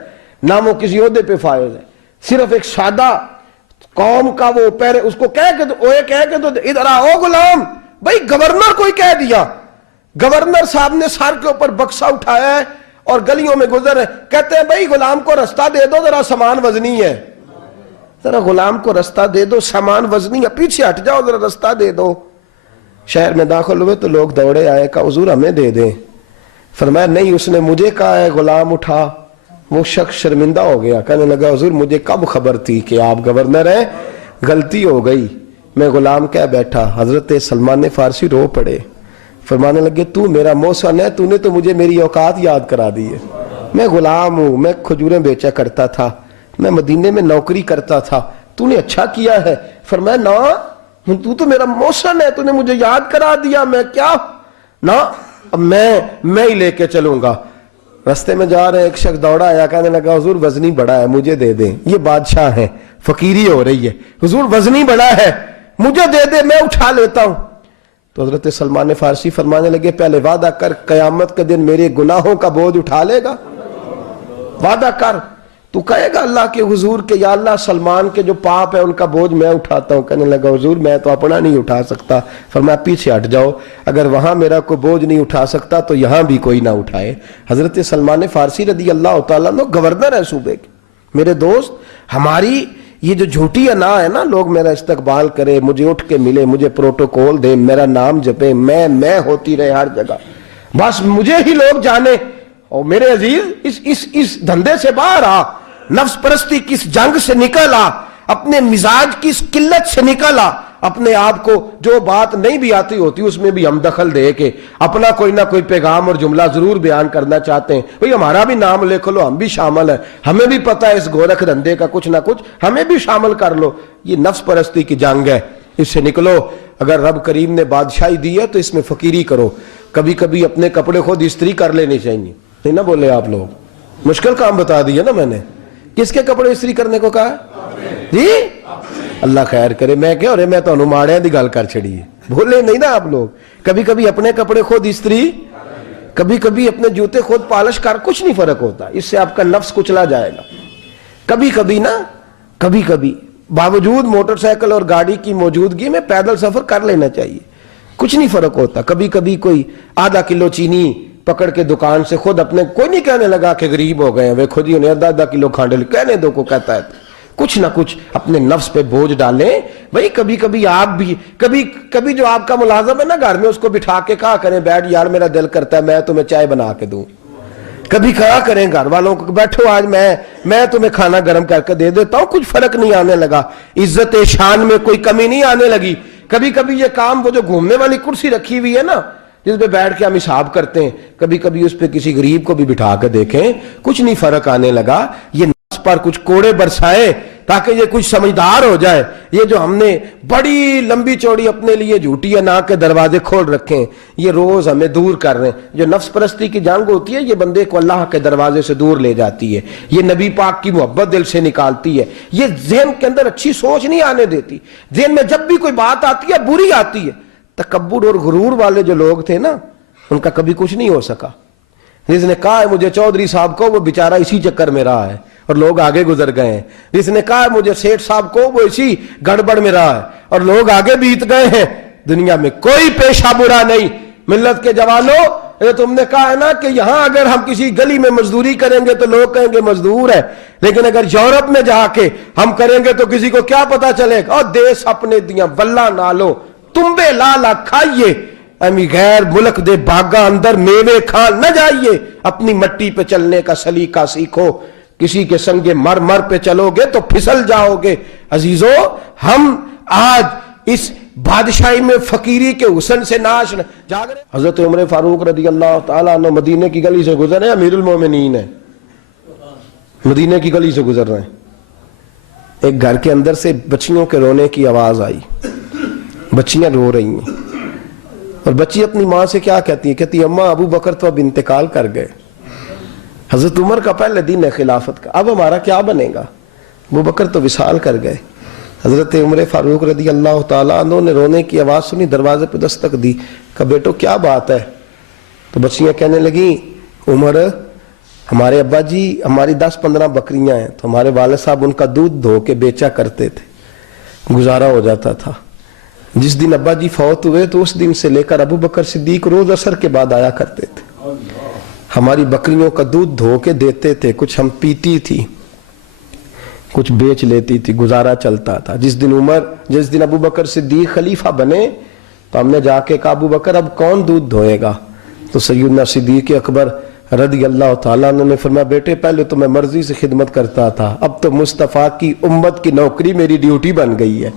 نہ وہ کسی عہدے پہ فائز ہے، صرف ایک سادہ قوم کا وہ پیر، اس کو کہہ کے تو ادھر آؤ غلام، بھائی گورنر کوئی کہہ دیا۔ گورنر صاحب نے سر کے اوپر بکسا اٹھایا ہے اور گلیوں میں گزر رہے، کہتے ہیں بھائی غلام کو رستہ دے دو، ذرا سامان وزنی ہے، ذرا غلام کو رستہ دے دو، سامان وزنی ہے، پیچھے ہٹ جاؤ ذرا رستہ دے دو۔ شہر میں داخل ہوئے تو لوگ دوڑے آئے، کہا حضور ہمیں دے دیں۔ فرمایا نہیں، اس نے مجھے کہا ہے غلام اٹھا۔ وہ شخص شرمندہ ہو گیا، کہنے لگا حضور مجھے کب خبر تھی کہ آپ گورنر ہیں، غلطی ہو گئی، میں غلام کہہ بیٹھا۔ حضرت سلمان فارسی رو پڑے، فرمانے لگے تو میرا محسن ہے، تو نے تو مجھے میری اوقات یاد کرا دی ہے، میں غلام ہوں, میں کھجوریں بیچا کرتا تھا, میں مدینے میں نوکری کرتا تھا, تو نے اچھا کیا ہے. فرمایا نا, تو میرا محسن ہے, تو نے مجھے یاد کرا دیا, میں کیا نا, اب میں ہی لے کے چلوں گا. رستے میں جا رہے ایک شخص دوڑا آیا, کہنے لگا حضور وزنی بڑا ہے, مجھے دے دیں. یہ بادشاہ ہیں, فقیری ہو رہی ہے, حضور وزنی بڑا ہے, مجھے دے دے, میں اٹھا لیتا ہوں. تو حضرت سلمان فارسی فرمانے لگے پہلے وعدہ کر قیامت کے دن میرے گناہوں کا بوجھ اٹھا لے گا. وعدہ کر, تو کہے گا اللہ کے حضور کے یا اللہ سلمان کے جو پاپ ہے ان کا بوجھ میں اٹھاتا ہوں. کہنے لگا حضور میں تو اپنا نہیں اٹھا سکتا. فرمایا پیچھے ہٹ جاؤ, اگر وہاں میرا کوئی بوجھ نہیں اٹھا سکتا تو یہاں بھی کوئی نہ اٹھائے. حضرت سلمان فارسی رضی اللہ تعالیٰ عنہ گورنر ہے صوبے کے. میرے دوست, ہماری یہ جو جھوٹی انا ہے نا, لوگ میرا استقبال کرے, مجھے اٹھ کے ملے, مجھے پروٹوکول دے, میرا نام جپے, میں ہوتی رہے ہر جگہ, بس مجھے ہی لوگ جانے. اور میرے عزیز اس دھندے سے باہر آ, نفس پرستی کی اس جنگ سے نکل آ, اپنے مزاج کی اس قلت سے نکل آ, اپنے آپ کو جو بات نہیں بھی آتی ہوتی اس میں بھی ہم دخل دے کے اپنا کوئی نہ کوئی پیغام اور جملہ ضرور بیان کرنا چاہتے ہیں. بھئی ہمارا بھی نام لکھ لو, ہم بھی شامل ہیں, ہمیں بھی پتہ ہے اس گورکھ دھندے کا کچھ نہ کچھ, ہمیں بھی شامل کر لو. یہ نفس پرستی کی جنگ ہے, اس سے نکلو. اگر رب کریم نے بادشاہی دی ہے تو اس میں فقیری کرو. کبھی کبھی اپنے کپڑے خود استری کر لینے چاہیے. نہیں نہ بولے آپ لوگ, مشکل کام بتا دیا نا میں نے. کس کے کپڑے استری کرنے کو کہا جی؟ اللہ خیر کرے. میں کیا رہے, میں تو ماڑے دی گل کر چھڑی ہے, بولے نہیں نا آپ لوگ. کبھی کبھی اپنے کپڑے خود استری, کبھی کبھی اپنے جوتے خود پالش کر, کچھ نہیں فرق ہوتا, اس سے آپ کا نفس کچلا جائے گا. کبھی کبھی نا, کبھی کبھی باوجود موٹر سائیکل اور گاڑی کی موجودگی میں پیدل سفر کر لینا چاہیے, کچھ نہیں فرق ہوتا. کبھی کبھی کوئی آدھا کلو چینی پکڑ کے دکان سے خود اپنے, کوئی نہیں کہنے لگا کہ غریب ہو گئے ہیں, وہ خود ہی انہیں آدھا کلو کھانڈے کہنے دو کو کہتا ہے. کچھ نہ کچھ اپنے نفس پہ بوجھ ڈالیں. بھئی کبھی کبھی آپ بھی, کبھی جو آپ کا ملازم ہے نا گھر میں, اس کو بٹھا کے کہا کریں بیٹھ یار میرا دل کرتا ہے میں تمہیں چائے بنا کے دوں. کبھی کہا کریں گھر والوں کو بیٹھو آج میں تمہیں کھانا گرم کر کے دے دیتا ہوں, کچھ فرق نہیں آنے لگا, عزت شان میں کوئی کمی نہیں آنے لگی. کبھی کبھی یہ کام, وہ جو گھومنے والی کرسی رکھی ہوئی ہے نا جس پہ بیٹھ کے ہم حساب کرتے ہیں, کبھی کبھی اس پہ کسی غریب کو بھی بٹھا کے دیکھیں, کچھ نہیں فرق آنے لگا. یہ نفس پر کچھ کوڑے برسائے تاکہ یہ کچھ سمجھدار ہو جائے. یہ جو ہم نے بڑی لمبی چوڑی اپنے لیے جھوٹی انا کے دروازے کھول رکھے ہیں, یہ روز ہمیں دور کر رہے ہیں. جو نفس پرستی کی جنگ ہوتی ہے یہ بندے کو اللہ کے دروازے سے دور لے جاتی ہے, یہ نبی پاک کی محبت دل سے نکالتی ہے, یہ ذہن کے اندر اچھی سوچ نہیں آنے دیتی. ذہن میں جب بھی کوئی بات آتی ہے بری آتی ہے. تکبر اور غرور والے جو لوگ تھے نا ان کا کبھی کچھ نہیں ہو سکا. جس نے کہا ہے مجھے چودھری صاحب کو, وہ بیچارہ اسی چکر میں رہا ہے اور لوگ آگے گزر گئے ہیں. جس نے کہا ہے مجھے سیٹھ صاحب کو, وہ اسی گڑبڑ میں رہا ہے اور لوگ آگے بیت گئے ہیں. دنیا میں کوئی پیشہ برا نہیں. ملت کے جوانوں, تم نے کہا ہے نا کہ یہاں اگر ہم کسی گلی میں مزدوری کریں گے تو لوگ کہیں گے مزدور ہے, لیکن اگر یورپ میں جا کے ہم کریں گے تو کسی کو کیا پتا چلے گا, اور دیس اپنے دیاں واللہ نالو تمبے لالا کھائیے, امی غیر ملک دے باغاں اندر میوے کھان نہ جائیے. اپنی مٹی پہ چلنے کا سلیقہ سیکھو, کسی کے سنگ مر پہ چلو گے تو پھسل جاؤ گے. عزیزو, ہم آج اس بادشاہی میں فقیری کے حسن سے ناش جاگ رہے. حضرت عمر فاروق رضی اللہ تعالیٰ عنہ مدینے کی گلی سے گزر رہے ہیں, امیر المومنین ہے, مدینے کی گلی سے گزر رہے ہیں. ایک گھر کے اندر سے بچیوں کے رونے کی آواز آئی, بچیاں رو رہی ہیں, اور بچی اپنی ماں سے کیا کہتی ہے, کہتی اماں ابو بکر تو اب انتقال کر گئے. حضرت عمر کا پہلے دن ہے خلافت کا, اب ہمارا کیا بنے گا, ابو بکر تو وصال کر گئے. حضرت عمر فاروق رضی اللہ تعالیٰ عنہ نے رونے کی آواز سنی, دروازے پہ دستک دی, کہا بیٹو کیا بات ہے. تو بچیاں کہنے لگیں عمر ہمارے ابا جی, ہماری 10-15 بکریاں ہیں, تو ہمارے والد صاحب ان کا دودھ دھو کے بیچا کرتے تھے, گزارا ہو جاتا تھا. جس دن ابا جی فوت ہوئے تو اس دن سے لے کر ابو بکر صدیق روز عصر کے بعد آیا کرتے تھے, ہماری بکریوں کا دودھ دھو کے دیتے تھے, کچھ ہم پیتی تھی, کچھ بیچ لیتی تھی, گزارا چلتا تھا. جس دن ابو بکر صدیق خلیفہ بنے تو ہم نے جا کے کہا ابو بکر اب کون دودھ دھوئے گا, تو سیدنا صدیق اکبر رضی اللہ تعالیٰ عنہ نے فرمایا بیٹے پہلے تو میں مرضی سے خدمت کرتا تھا, اب تو مصطفیٰ کی امت کی نوکری میری ڈیوٹی بن گئی ہے,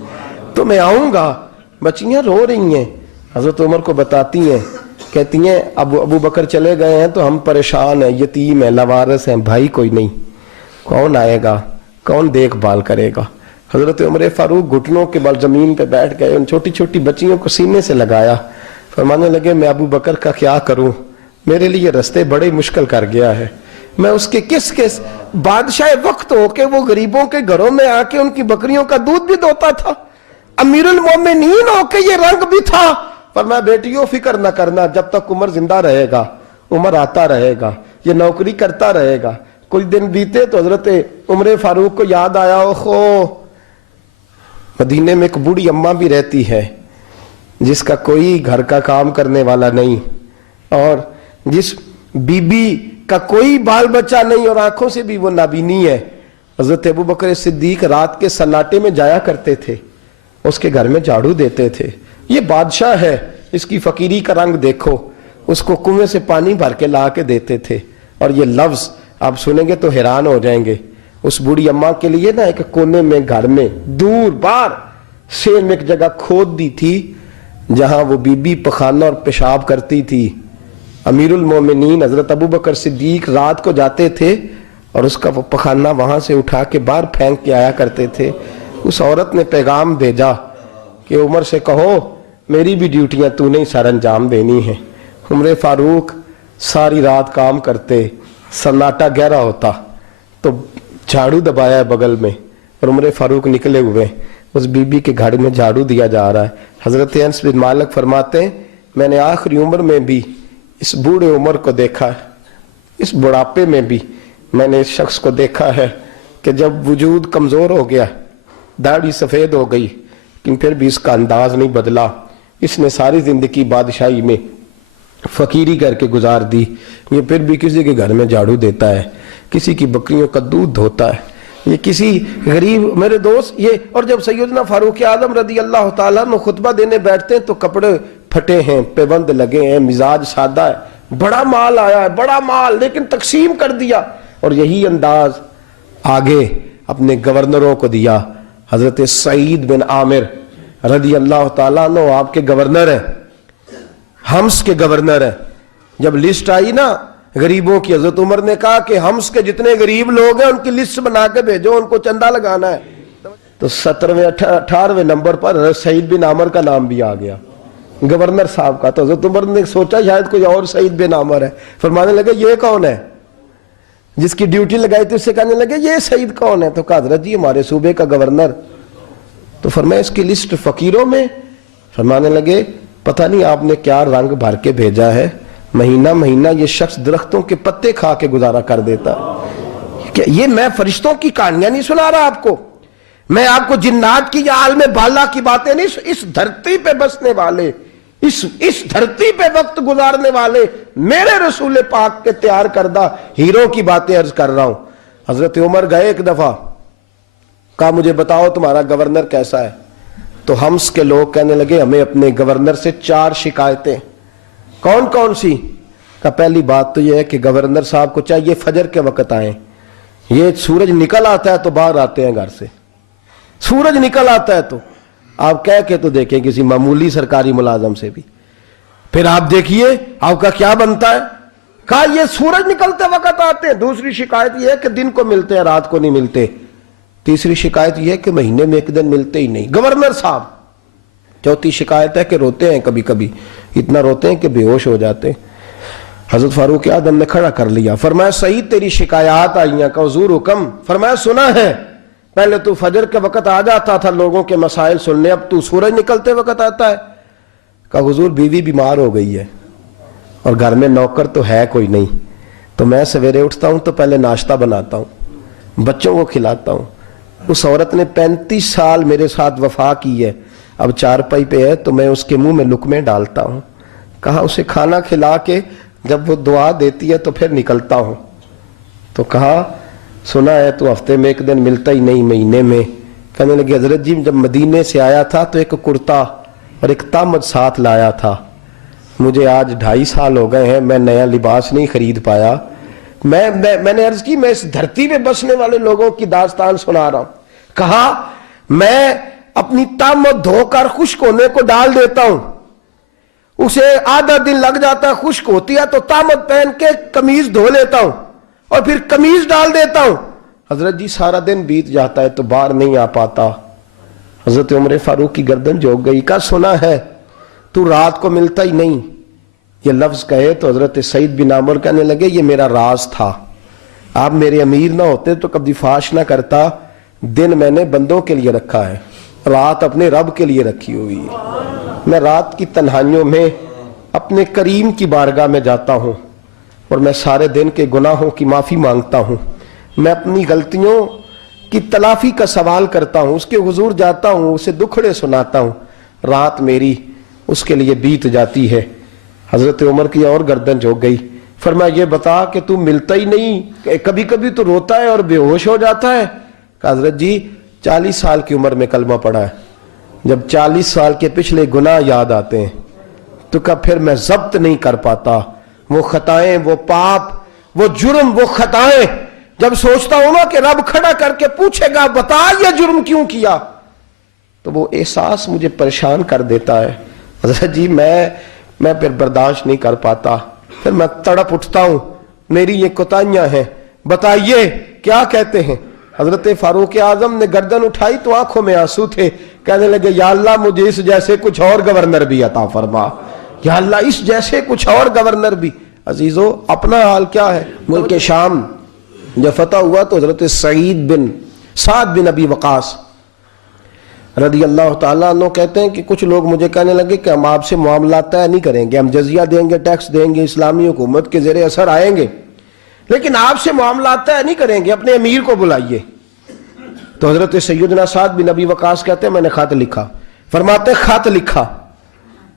تو میں آؤں گا. بچیاں رو رہی ہیں, حضرت عمر کو بتاتی ہیں کہتی ہیں ابو بکر چلے گئے ہیں تو ہم پریشان ہیں, یتیم ہیں, لاوارث ہیں, بھائی کوئی نہیں, کون آئے گا, کون دیکھ بھال کرے گا. حضرت عمر فاروق گھٹنوں کے بل زمین پہ بیٹھ گئے, ان چھوٹی چھوٹی بچیوں کو سینے سے لگایا, فرمانے لگے میں ابو بکر کا کیا کروں, میرے لیے رستے بڑے مشکل کر گیا ہے, میں اس کے کس بادشاہ وقت ہو کے وہ غریبوں کے گھروں میں آ کے ان کی بکریوں کا دودھ بھی دوتا تھا, امیر المومنین ہو کے یہ رنگ بھی تھا. فرمایا بیٹیوں فکر نہ کرنا, جب تک عمر زندہ رہے گا, عمر آتا رہے گا, یہ نوکری کرتا رہے گا. کچھ دن بیتے تو حضرت عمر فاروق کو یاد آیا, اوہو مدینے میں ایک بوڑھی اماں بھی رہتی ہے جس کا کوئی گھر کا کام کرنے والا نہیں, اور جس بی بی کا کوئی بال بچہ نہیں, اور آنکھوں سے بھی وہ نابینی ہے. حضرت ابو بکر صدیق رات کے سناٹے میں جایا کرتے تھے, اس کے گھر میں جھاڑو دیتے تھے. یہ بادشاہ ہے, اس کی فقیری کا رنگ دیکھو, اس کو کنویں سے پانی بھر کے لا کے دیتے تھے. اور یہ لفظ آپ سنیں گے تو حیران ہو جائیں گے. اس بوڑھی اماں کے لیے نا ایک کونے میں گھر میں دور بار شیر میں ایک جگہ کھود دی تھی جہاں وہ بی بی پخانہ اور پیشاب کرتی تھی. امیر المومنین حضرت ابو بکر صدیق رات کو جاتے تھے اور اس کا وہ پخانہ وہاں سے اٹھا کے باہر پھینک کے آیا کرتے تھے. اس عورت نے پیغام بھیجا کہ عمر سے کہو میری بھی ڈیوٹیاں تو نے سر انجام دینی ہیں. عمر فاروق ساری رات کام کرتے, سناٹا گہرا ہوتا تو جھاڑو دبایا ہے بغل میں, اور عمر فاروق نکلے ہوئے, اس بی بی کے گھر میں جھاڑو دیا جا رہا ہے. حضرت انس بن مالک فرماتے ہیں میں نے آخری عمر میں بھی اس بوڑھے عمر کو دیکھا ہے, اس بڑھاپے میں بھی میں نے اس شخص کو دیکھا ہے کہ جب وجود کمزور ہو گیا, داڑھی سفید ہو گئی, لیکن پھر بھی اس کا انداز نہیں بدلا. اس نے ساری زندگی بادشاہی میں فقیری کر کے گزار دی, یہ پھر بھی کسی کے گھر میں جھاڑو دیتا ہے, کسی کی بکریوں کا دودھ دھوتا ہے, یہ کسی غریب میرے دوست یہ. اور جب سیدنا فاروق اعظم رضی اللہ تعالیٰ عنہ خطبہ دینے بیٹھتے ہیں تو کپڑے پھٹے ہیں, پیبند لگے ہیں, مزاج سادہ ہے, بڑا مال آیا ہے, بڑا مال, لیکن تقسیم کر دیا. اور یہی انداز آگے اپنے گورنروں کو دیا. حضرت سعید بن عامر رضی اللہ تعالیٰ عنہ آپ کے گورنر ہیں, حمص کے گورنر ہیں. جب لسٹ آئی نا غریبوں کی, حضرت عمر نے کہا کہ حمص کے جتنے غریب لوگ ہیں ان کی لسٹ بنا کے بھیجو, ان کو چندہ لگانا ہے. تو 17ویں 18ویں نمبر پر حضرت سعید بن عامر کا نام بھی آ گیا, گورنر صاحب کا. تو حضرت عمر نے سوچا شاید کوئی اور سعید بن عامر ہے, فرمانے لگے یہ کون ہے, جس کی ڈیوٹی لگائی تھی اس سے کہنے لگے یہ سعید کون ہے. تو کہا حضرت جی ہمارے صوبے کا گورنر. تو فرمایا اس کی لسٹ فقیروں میں. فرمانے لگے پتہ نہیں آپ نے کیا رنگ بھر کے بھیجا ہے, مہینہ مہینہ یہ شخص درختوں کے پتے کھا کے گزارا کر دیتا. یہ میں فرشتوں کی کہانیاں نہیں سنا رہا آپ کو, میں آپ کو جنات کی یا عالم بالا کی باتیں نہیں, اس دھرتی پہ بسنے والے, اس دھرتی پہ وقت گزارنے والے میرے رسول پاک کے تیار کردہ ہیرو کی باتیں عرض کر رہا ہوں. حضرت عمر گئے ایک دفعہ, کہا مجھے بتاؤ تمہارا گورنر کیسا ہے. تو حمص کے لوگ کہنے لگے ہمیں اپنے گورنر سے 4 شکایتیں. کون کون سی؟ کہا پہلی بات تو یہ ہے کہ گورنر صاحب کو چاہیے فجر کے وقت آئیں, یہ سورج نکل آتا ہے تو باہر آتے ہیں گھر سے, سورج نکل آتا ہے تو آپ کہہ کے تو دیکھیں کسی معمولی سرکاری ملازم سے بھی, پھر آپ دیکھیے آپ کا کیا بنتا ہے. کہا یہ سورج نکلتے وقت آتے ہیں. دوسری شکایت یہ ہے کہ دن کو ملتے ہیں رات کو نہیں ملتے. تیسری شکایت یہ ہے کہ مہینے میں ایک دن ملتے ہی نہیں گورنر صاحب. چوتھی شکایت ہے کہ روتے ہیں, کبھی کبھی اتنا روتے ہیں کہ بے ہوش ہو جاتے ہیں. حضرت فاروق اعظم نے کھڑا کر لیا, فرمایا سعید تیری شکایات آئی ہیں. کہا حضور حکم. فرمایا سنا ہے, پہلے تو فجر کے وقت آ جاتا تھا لوگوں کے مسائل سننے, اب تو سورج نکلتے وقت آتا ہے. کہا حضور بیوی بیمار ہو گئی ہے اور گھر میں نوکر تو ہے کوئی نہیں, تو میں سویرے اٹھتا ہوں تو پہلے ناشتہ بناتا ہوں, بچوں کو کھلاتا ہوں. اس عورت نے 35 سال میرے ساتھ وفا کی ہے, اب چارپائی پہ ہے تو میں اس کے منہ میں لقمے ڈالتا ہوں. کہا اسے کھانا کھلا کے جب وہ دعا دیتی ہے تو پھر نکلتا ہوں. تو کہا سنا ہے تو ہفتے میں ایک دن ملتا ہی نہیں, مہینے میں. کہنے لگے حضرت جی جب مدینے سے آیا تھا تو ایک کرتا اور ایک تامد ساتھ لایا تھا, مجھے آج 2.5 سال ہو گئے ہیں, میں نیا لباس نہیں خرید پایا. میں نے عرض کی میں اس دھرتی پہ بسنے والے لوگوں کی داستان سنا رہا ہوں. کہا میں اپنی تامد دھو کر خشک ہونے کو ڈال دیتا ہوں, اسے آدھا دن لگ جاتا ہے، خشک ہوتی ہے تو تامت پہن کے قمیض دھو لیتا ہوں اور پھر قمیض ڈال دیتا ہوں. حضرت جی سارا دن بیت جاتا ہے تو باہر نہیں آ پاتا. حضرت عمر فاروق کی گردن جھک گئی. کہا سنا ہے تو رات کو ملتا ہی نہیں. یہ لفظ کہے تو حضرت سعید بن عامر کہنے لگے یہ میرا راز تھا، آپ میرے امیر نہ ہوتے تو کبھی فاش نہ کرتا. دن میں نے بندوں کے لیے رکھا ہے، رات اپنے رب کے لیے رکھی ہوئی ہے. میں رات کی تنہائیوں میں اپنے کریم کی بارگاہ میں جاتا ہوں اور میں سارے دن کے گناہوں کی معافی مانگتا ہوں. میں اپنی غلطیوں کی تلافی کا سوال کرتا ہوں، اس کے حضور جاتا ہوں، اسے دکھڑے سناتا ہوں. رات میری اس کے لیے بیت جاتی ہے. حضرت عمر کی اور گردن جھک گئی. فرمایا یہ بتا کہ تو ملتا ہی نہیں، کبھی کبھی تو روتا ہے اور بے ہوش ہو جاتا ہے. کہ حضرت جی 40 سال کی عمر میں کلمہ پڑھا ہے، جب 40 سال کے پچھلے گناہ یاد آتے ہیں تو کہا پھر میں ضبط نہیں کر پاتا. وہ خطائیں، وہ پاپ، وہ جرم، وہ خطائیں جب سوچتا ہوں نا کہ رب کھڑا کر کے پوچھے گا بتا یہ جرم کیوں کیا، تو وہ احساس مجھے پریشان کر دیتا ہے. حضرت جی میں پھر برداشت نہیں کر پاتا، پھر میں تڑپ اٹھتا ہوں، میری یہ کوتاہیاں ہیں، بتائیے کیا کہتے ہیں. حضرت فاروق اعظم نے گردن اٹھائی تو آنکھوں میں آنسو تھے. کہنے لگے یا اللہ مجھے اس جیسے کچھ اور گورنر بھی عطا فرما، یا اللہ اس جیسے کچھ اور گورنر بھی. عزیزو اپنا حال کیا ہے. ملک شام جب فتح ہوا تو حضرت سعد بن ابی وقاص رضی اللہ تعالیٰ عنہ کہتے ہیں کہ کچھ لوگ مجھے کہنے لگے کہ ہم آپ سے معاملات طے نہیں کریں گے، ہم جزیہ دیں گے، ٹیکس دیں گے، اسلامی حکومت کے زیر اثر آئیں گے، لیکن آپ سے معاملات طے نہیں کریں گے، اپنے امیر کو بلائیے. تو حضرت سیدنا سعد بن ابی وقاص کہتے ہیں میں نے خط لکھا. فرماتے خط لکھا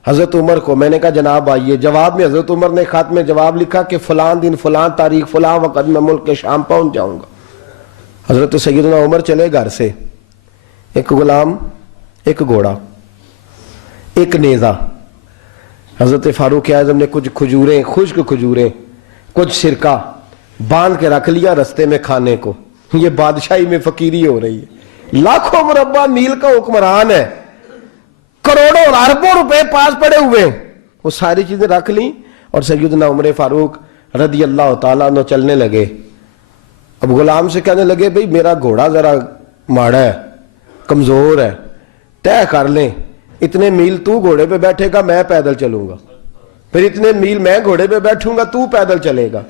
حضرت عمر کو. میں نے کہا جناب آئیے. جواب میں حضرت عمر نے خط میں جواب لکھا کہ فلاں دن فلاں تاریخ فلاں وقت میں ملک کے شام پہنچ جاؤں گا. حضرت سیدنا عمر چلے گھر سے. ایک غلام، ایک گھوڑا، ایک نیزہ. حضرت فاروق اعظم نے کچھ کھجوریں، خشک کھجوریں، کچھ سرکہ باندھ کے رکھ لیا رستے میں کھانے کو. یہ بادشاہی میں فقیری ہو رہی ہے. لاکھوں مربع میل کا حکمران ہے، کروڑوں اور اربوں روپے پاس پڑے ہوئے، وہ ساری چیزیں رکھ لیں اور سیدنا عمر فاروق رضی اللہ تعالیٰ عنہ چلنے لگے. اب غلام سے کہنے لگے بھئی میرا گھوڑا ذرا ماڑا ہے، کمزور ہے، طے کر لیں اتنے میل تو گھوڑے پہ بیٹھے گا، میں پیدل چلوں گا، پھر اتنے میل میں گھوڑے پہ بیٹھوں گا، تو پیدل چلے گا.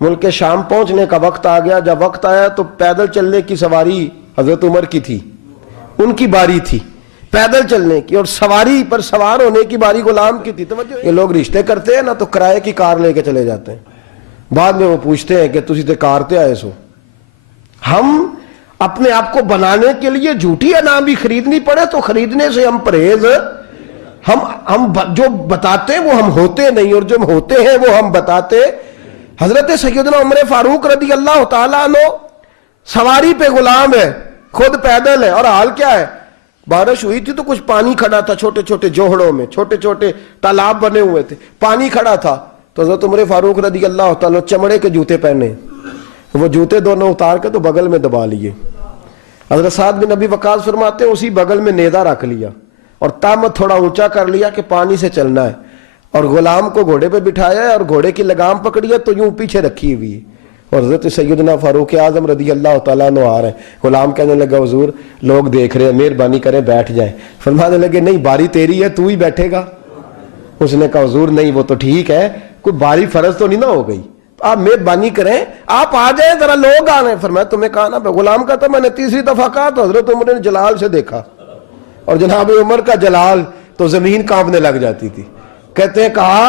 ملک شام پہنچنے کا وقت آ گیا. جب وقت آیا تو پیدل چلنے کی سواری حضرت عمر کی تھی، ان کی باری تھی پیدل چلنے کی، اور سواری پر سوار ہونے کی باری غلام کی تھی. توجہ، یہ لوگ رشتے کرتے ہیں نا تو کرائے کی کار لے کے چلے جاتے ہیں، بعد میں وہ پوچھتے ہیں کہ تسی تے کار تے آئے سو. ہم اپنے آپ کو بنانے کے لیے جھوٹی انعام بھی خریدنی پڑے تو خریدنے سے ہم پرہیز. ہم جو بتاتے ہیں وہ ہم ہوتے نہیں، اور جو ہم ہوتے ہیں وہ ہم بتاتے. حضرت سیدنا عمر فاروق رضی اللہ تعالیٰ عنہ سواری پہ غلام ہے، خود پیدل ہے، اور حال کیا ہے، بارش ہوئی تھی تو کچھ پانی کھڑا تھا، چھوٹے چھوٹے جوہڑوں میں چھوٹے چھوٹے تالاب بنے ہوئے تھے، پانی کھڑا تھا. تو حضرت عمر فاروق رضی اللہ تعالیٰ چمڑے کے جوتے پہنے، وہ جوتے دونوں اتار کے تو بغل میں دبا لیے. حضرت سعد بن ابی وقاص فرماتے ہیں اسی بغل میں نیزہ رکھ لیا اور تامت تھوڑا اونچا کر لیا کہ پانی سے چلنا ہے، اور غلام کو گھوڑے پہ بٹھایا ہے اور گھوڑے کی لگام پکڑی ہے تو یوں پیچھے رکھی ہوئی ہے. اور حضرت سیدنا فاروق اعظم رضی اللہ تعالیٰ عنہ آ رہے ہیں. غلام کہنے لگا حضور لوگ دیکھ رہے ہیں، مہربانی کریں بیٹھ جائیں. فرمانے لگے نہیں باری تیری ہے، تو ہی بیٹھے گا. اس نے کہا حضور نہیں وہ تو ٹھیک ہے، کوئی باری فرض تو نہیں نہ ہو گئی، آپ مہربانی کریں آپ آ جائیں، ذرا لوگ آ رہے ہیں. فرمایا تمہیں کہا نا. غلام کہتا میں نے تیسری دفعہ کہا تو حضرت عمر نے جلال سے دیکھا، اور جناب عمر کا جلال تو زمین کانپنے لگ جاتی تھی. کہتے ہیں کہا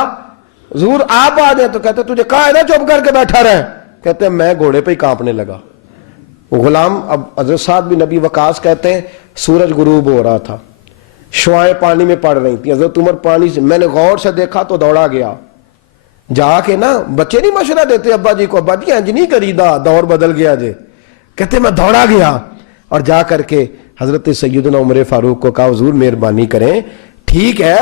حضور آپ آ جائیں، تو کہتے تجھے کہا ہے نا چپ کر کے بیٹھا رہے. کہتے ہیں میں گھوڑے پہ ہی کانپنے لگا. غلام اب حضرت سعد بن ابی وقاص کہتے ہیں سورج غروب ہو رہا تھا، شعائیں پانی میں پڑ رہی تھی. حضرت عمر پانی سے میں نے غور سے دیکھا تو دوڑا گیا. جا کے نا بچے نہیں مشورہ دیتے ابا جی کو، ابا جی انج نہیں کری دا، دور بدل گیا جے. کہتے میں دوڑا گیا اور جا کر کے حضرت سیدنا عمر فاروق کو کہا حضور مہربانی کریں، ٹھیک ہے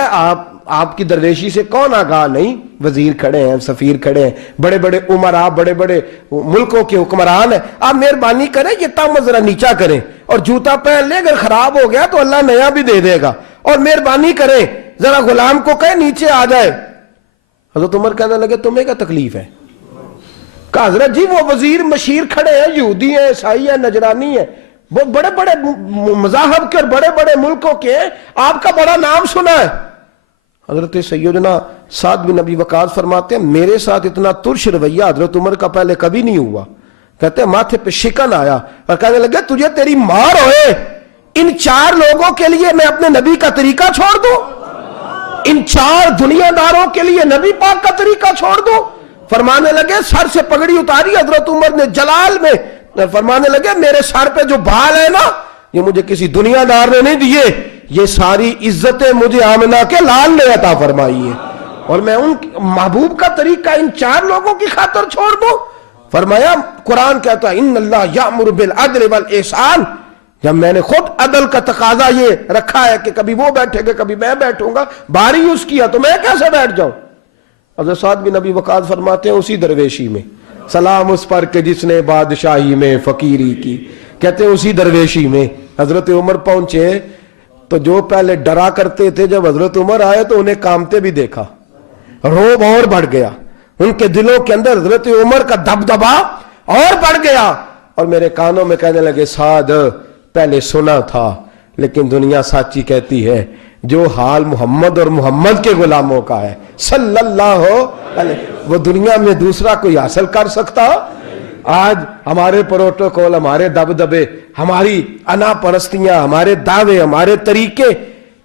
آپ کی درویشی سے کون آگاہ نہیں، وزیر کھڑے ہیں، سفیر کھڑے ہیں، بڑے بڑے عمرا، بڑے بڑے ملکوں کے حکمران ہیں، آپ مہربانی کریں یہ تامت ذرا نیچا کریں، اور جوتا پہن لے، اگر خراب ہو گیا تو اللہ نیا بھی دے دے گا، اور مہربانی کریں ذرا غلام کو کہے نیچے آ جائے. حضرت عمر کہنے لگے تمہیں کیا تکلیف ہے؟ کہا حضرت جی وہ وزیر مشیر کھڑے ہیں، یہودی ہیں، عیسائی ہیں، نجرانی ہیں، وہ بڑے بڑے مذاہب کے اور بڑے بڑے ملکوں کے ہیں، آپ کا بڑا نام سنا ہے. حضرت سیدنا سعد بن ابی وقاص فرماتے ہیں میرے ساتھ اتنا ترش رویہ حضرت عمر کا پہلے کبھی نہیں ہوا. کہتے ہیں ماتھے پہ شکن آیا اور کہنے لگے تجھے تیری مار ہوئے، ان 4 لوگوں کے لیے میں اپنے نبی کا طریقہ چھوڑ دوں؟ ان 4 دنیا داروں کے لیے نبی پاک کا طریقہ چھوڑ دوں؟ فرمانے لگے سر سے پگڑی اتاری حضرت عمر نے جلال میں، فرمانے لگے میرے سر پہ جو بال ہے نا یہ مجھے کسی دنیا دار نے نہیں دیے، یہ ساری عزتیں مجھے آمنہ کے لال نے عطا فرمائی ہے، اور میں ان محبوب کا طریقہ ان 4 لوگوں کی خاطر چھوڑ دوں؟ فرمایا قرآن کہتا ہے ان اللہ یأمر بالعدل والاحسان، جب میں نے خود عدل کا تقاضا یہ رکھا ہے کہ کبھی وہ بیٹھے گا کبھی میں بیٹھوں گا، باری اس کیا تو میں کیسے بیٹھ جاؤں؟ حضرت سعد بن ابی وقاص فرماتے ہیں اسی درویشی میں سلام اس پر کہ جس نے بادشاہی میں فقیری کی. کہتے ہیں اسی درویشی میں حضرت عمر پہنچے تو جو پہلے ڈرا کرتے تھے جب حضرت عمر آئے تو انہیں کامتے بھی دیکھا، روب اور بڑھ گیا، ان کے دلوں کے اندر حضرت عمر کا دبدبا اور بڑھ گیا، اور میرے کانوں میں کہنے لگے سعد پہلے سنا تھا لیکن دنیا سچی کہتی ہے جو حال محمد اور محمد کے غلاموں کا ہے صلی اللہ علیہ، وہ دنیا میں دوسرا کوئی حاصل کر سکتا؟ آج ہمارے پروٹوکول، ہمارے دبدبے، ہماری انا پرستیاں، ہمارے دعوے، ہمارے طریقے،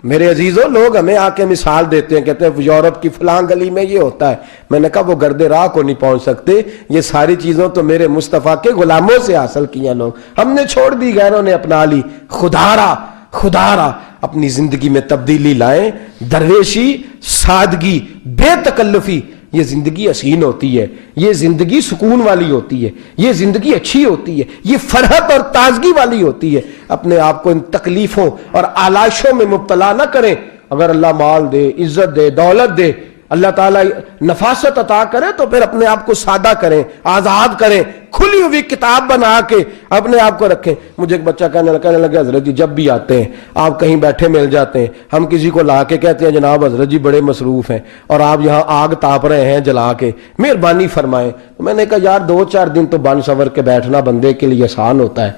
میرے عزیزوں لوگ ہمیں آ کے مثال دیتے ہیں، کہتے ہیں یورپ کی فلاں گلی میں یہ ہوتا ہے. میں نے کہا وہ گرد راہ کو نہیں پہنچ سکتے، یہ ساری چیزوں تو میرے مصطفیٰ کے غلاموں سے حاصل کی ہیں. لوگ ہم نے چھوڑ دی، غیروں نے اپنا لی. خدا را اپنی زندگی میں تبدیلی لائیں. درویشی، سادگی، بے تکلفی، یہ زندگی حسین ہوتی ہے، یہ زندگی سکون والی ہوتی ہے، یہ زندگی اچھی ہوتی ہے، یہ فرحت اور تازگی والی ہوتی ہے. اپنے آپ کو ان تکلیفوں اور آلائشوں میں مبتلا نہ کریں. اگر اللہ مال دے، عزت دے، دولت دے، اللہ تعالیٰ نفاست عطا کرے تو پھر اپنے آپ کو سادہ کریں، آزاد کریں، کھلی ہوئی کتاب بنا کے اپنے آپ کو رکھیں. مجھے ایک بچہ کہنے لگا حضرت جی جب بھی آتے ہیں آپ کہیں بیٹھے مل جاتے ہیں، ہم کسی کو لا کے کہتے ہیں جناب حضرت جی بڑے مصروف ہیں اور آپ یہاں آگ تاپ رہے ہیں جلا کے، مہربانی فرمائیں. تو میں نے کہا یار 2-4 دن تو بن سور کے بیٹھنا بندے کے لیے آسان ہوتا ہے،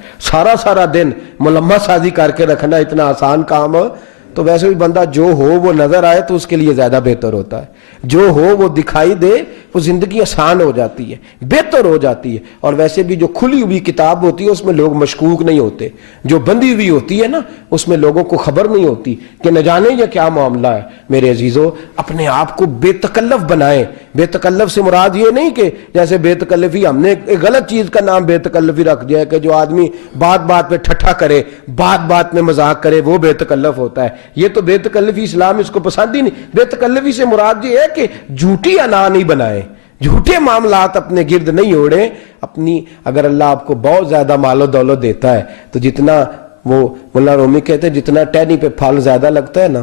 سارا دن ملمہ سازی کر کے رکھنا اتنا آسان کام ہو تو ویسے بھی بندہ جو ہو وہ نظر آئے تو اس کے لیے زیادہ بہتر ہوتا ہے، جو ہو وہ دکھائی دے وہ زندگی آسان ہو جاتی ہے، بہتر ہو جاتی ہے. اور ویسے بھی جو کھلی ہوئی کتاب ہوتی ہے اس میں لوگ مشکوک نہیں ہوتے، جو بندی ہوئی ہوتی ہے نا اس میں لوگوں کو خبر نہیں ہوتی کہ نہ جانے یہ کیا معاملہ ہے. میرے عزیزوں اپنے آپ کو بے تکلف بنائیں. بے تکلف سے مراد یہ نہیں کہ جیسے بے تکلفی ہم نے ایک غلط چیز کا نام بے تکلفی رکھ دیا ہے کہ جو آدمی بات پہ ٹھٹھا کرے، بات میں مذاق کرے وہ بے تکلف ہوتا ہے. یہ تو بے تکلفی اسلام اس کو پسند ہی نہیں. بے تکلفی سے مراد یہ ہے کہ جھوٹی انا نہیں بنائیں، جھوٹے معاملات اپنے گرد نہیں اوڑیں. اپنی اگر اللہ آپ کو بہت زیادہ مال و دولت دیتا ہے تو جتنا وہ مولانا رومی کہتے ہیں جتنا ٹہنی پہ پھل زیادہ لگتا ہے نا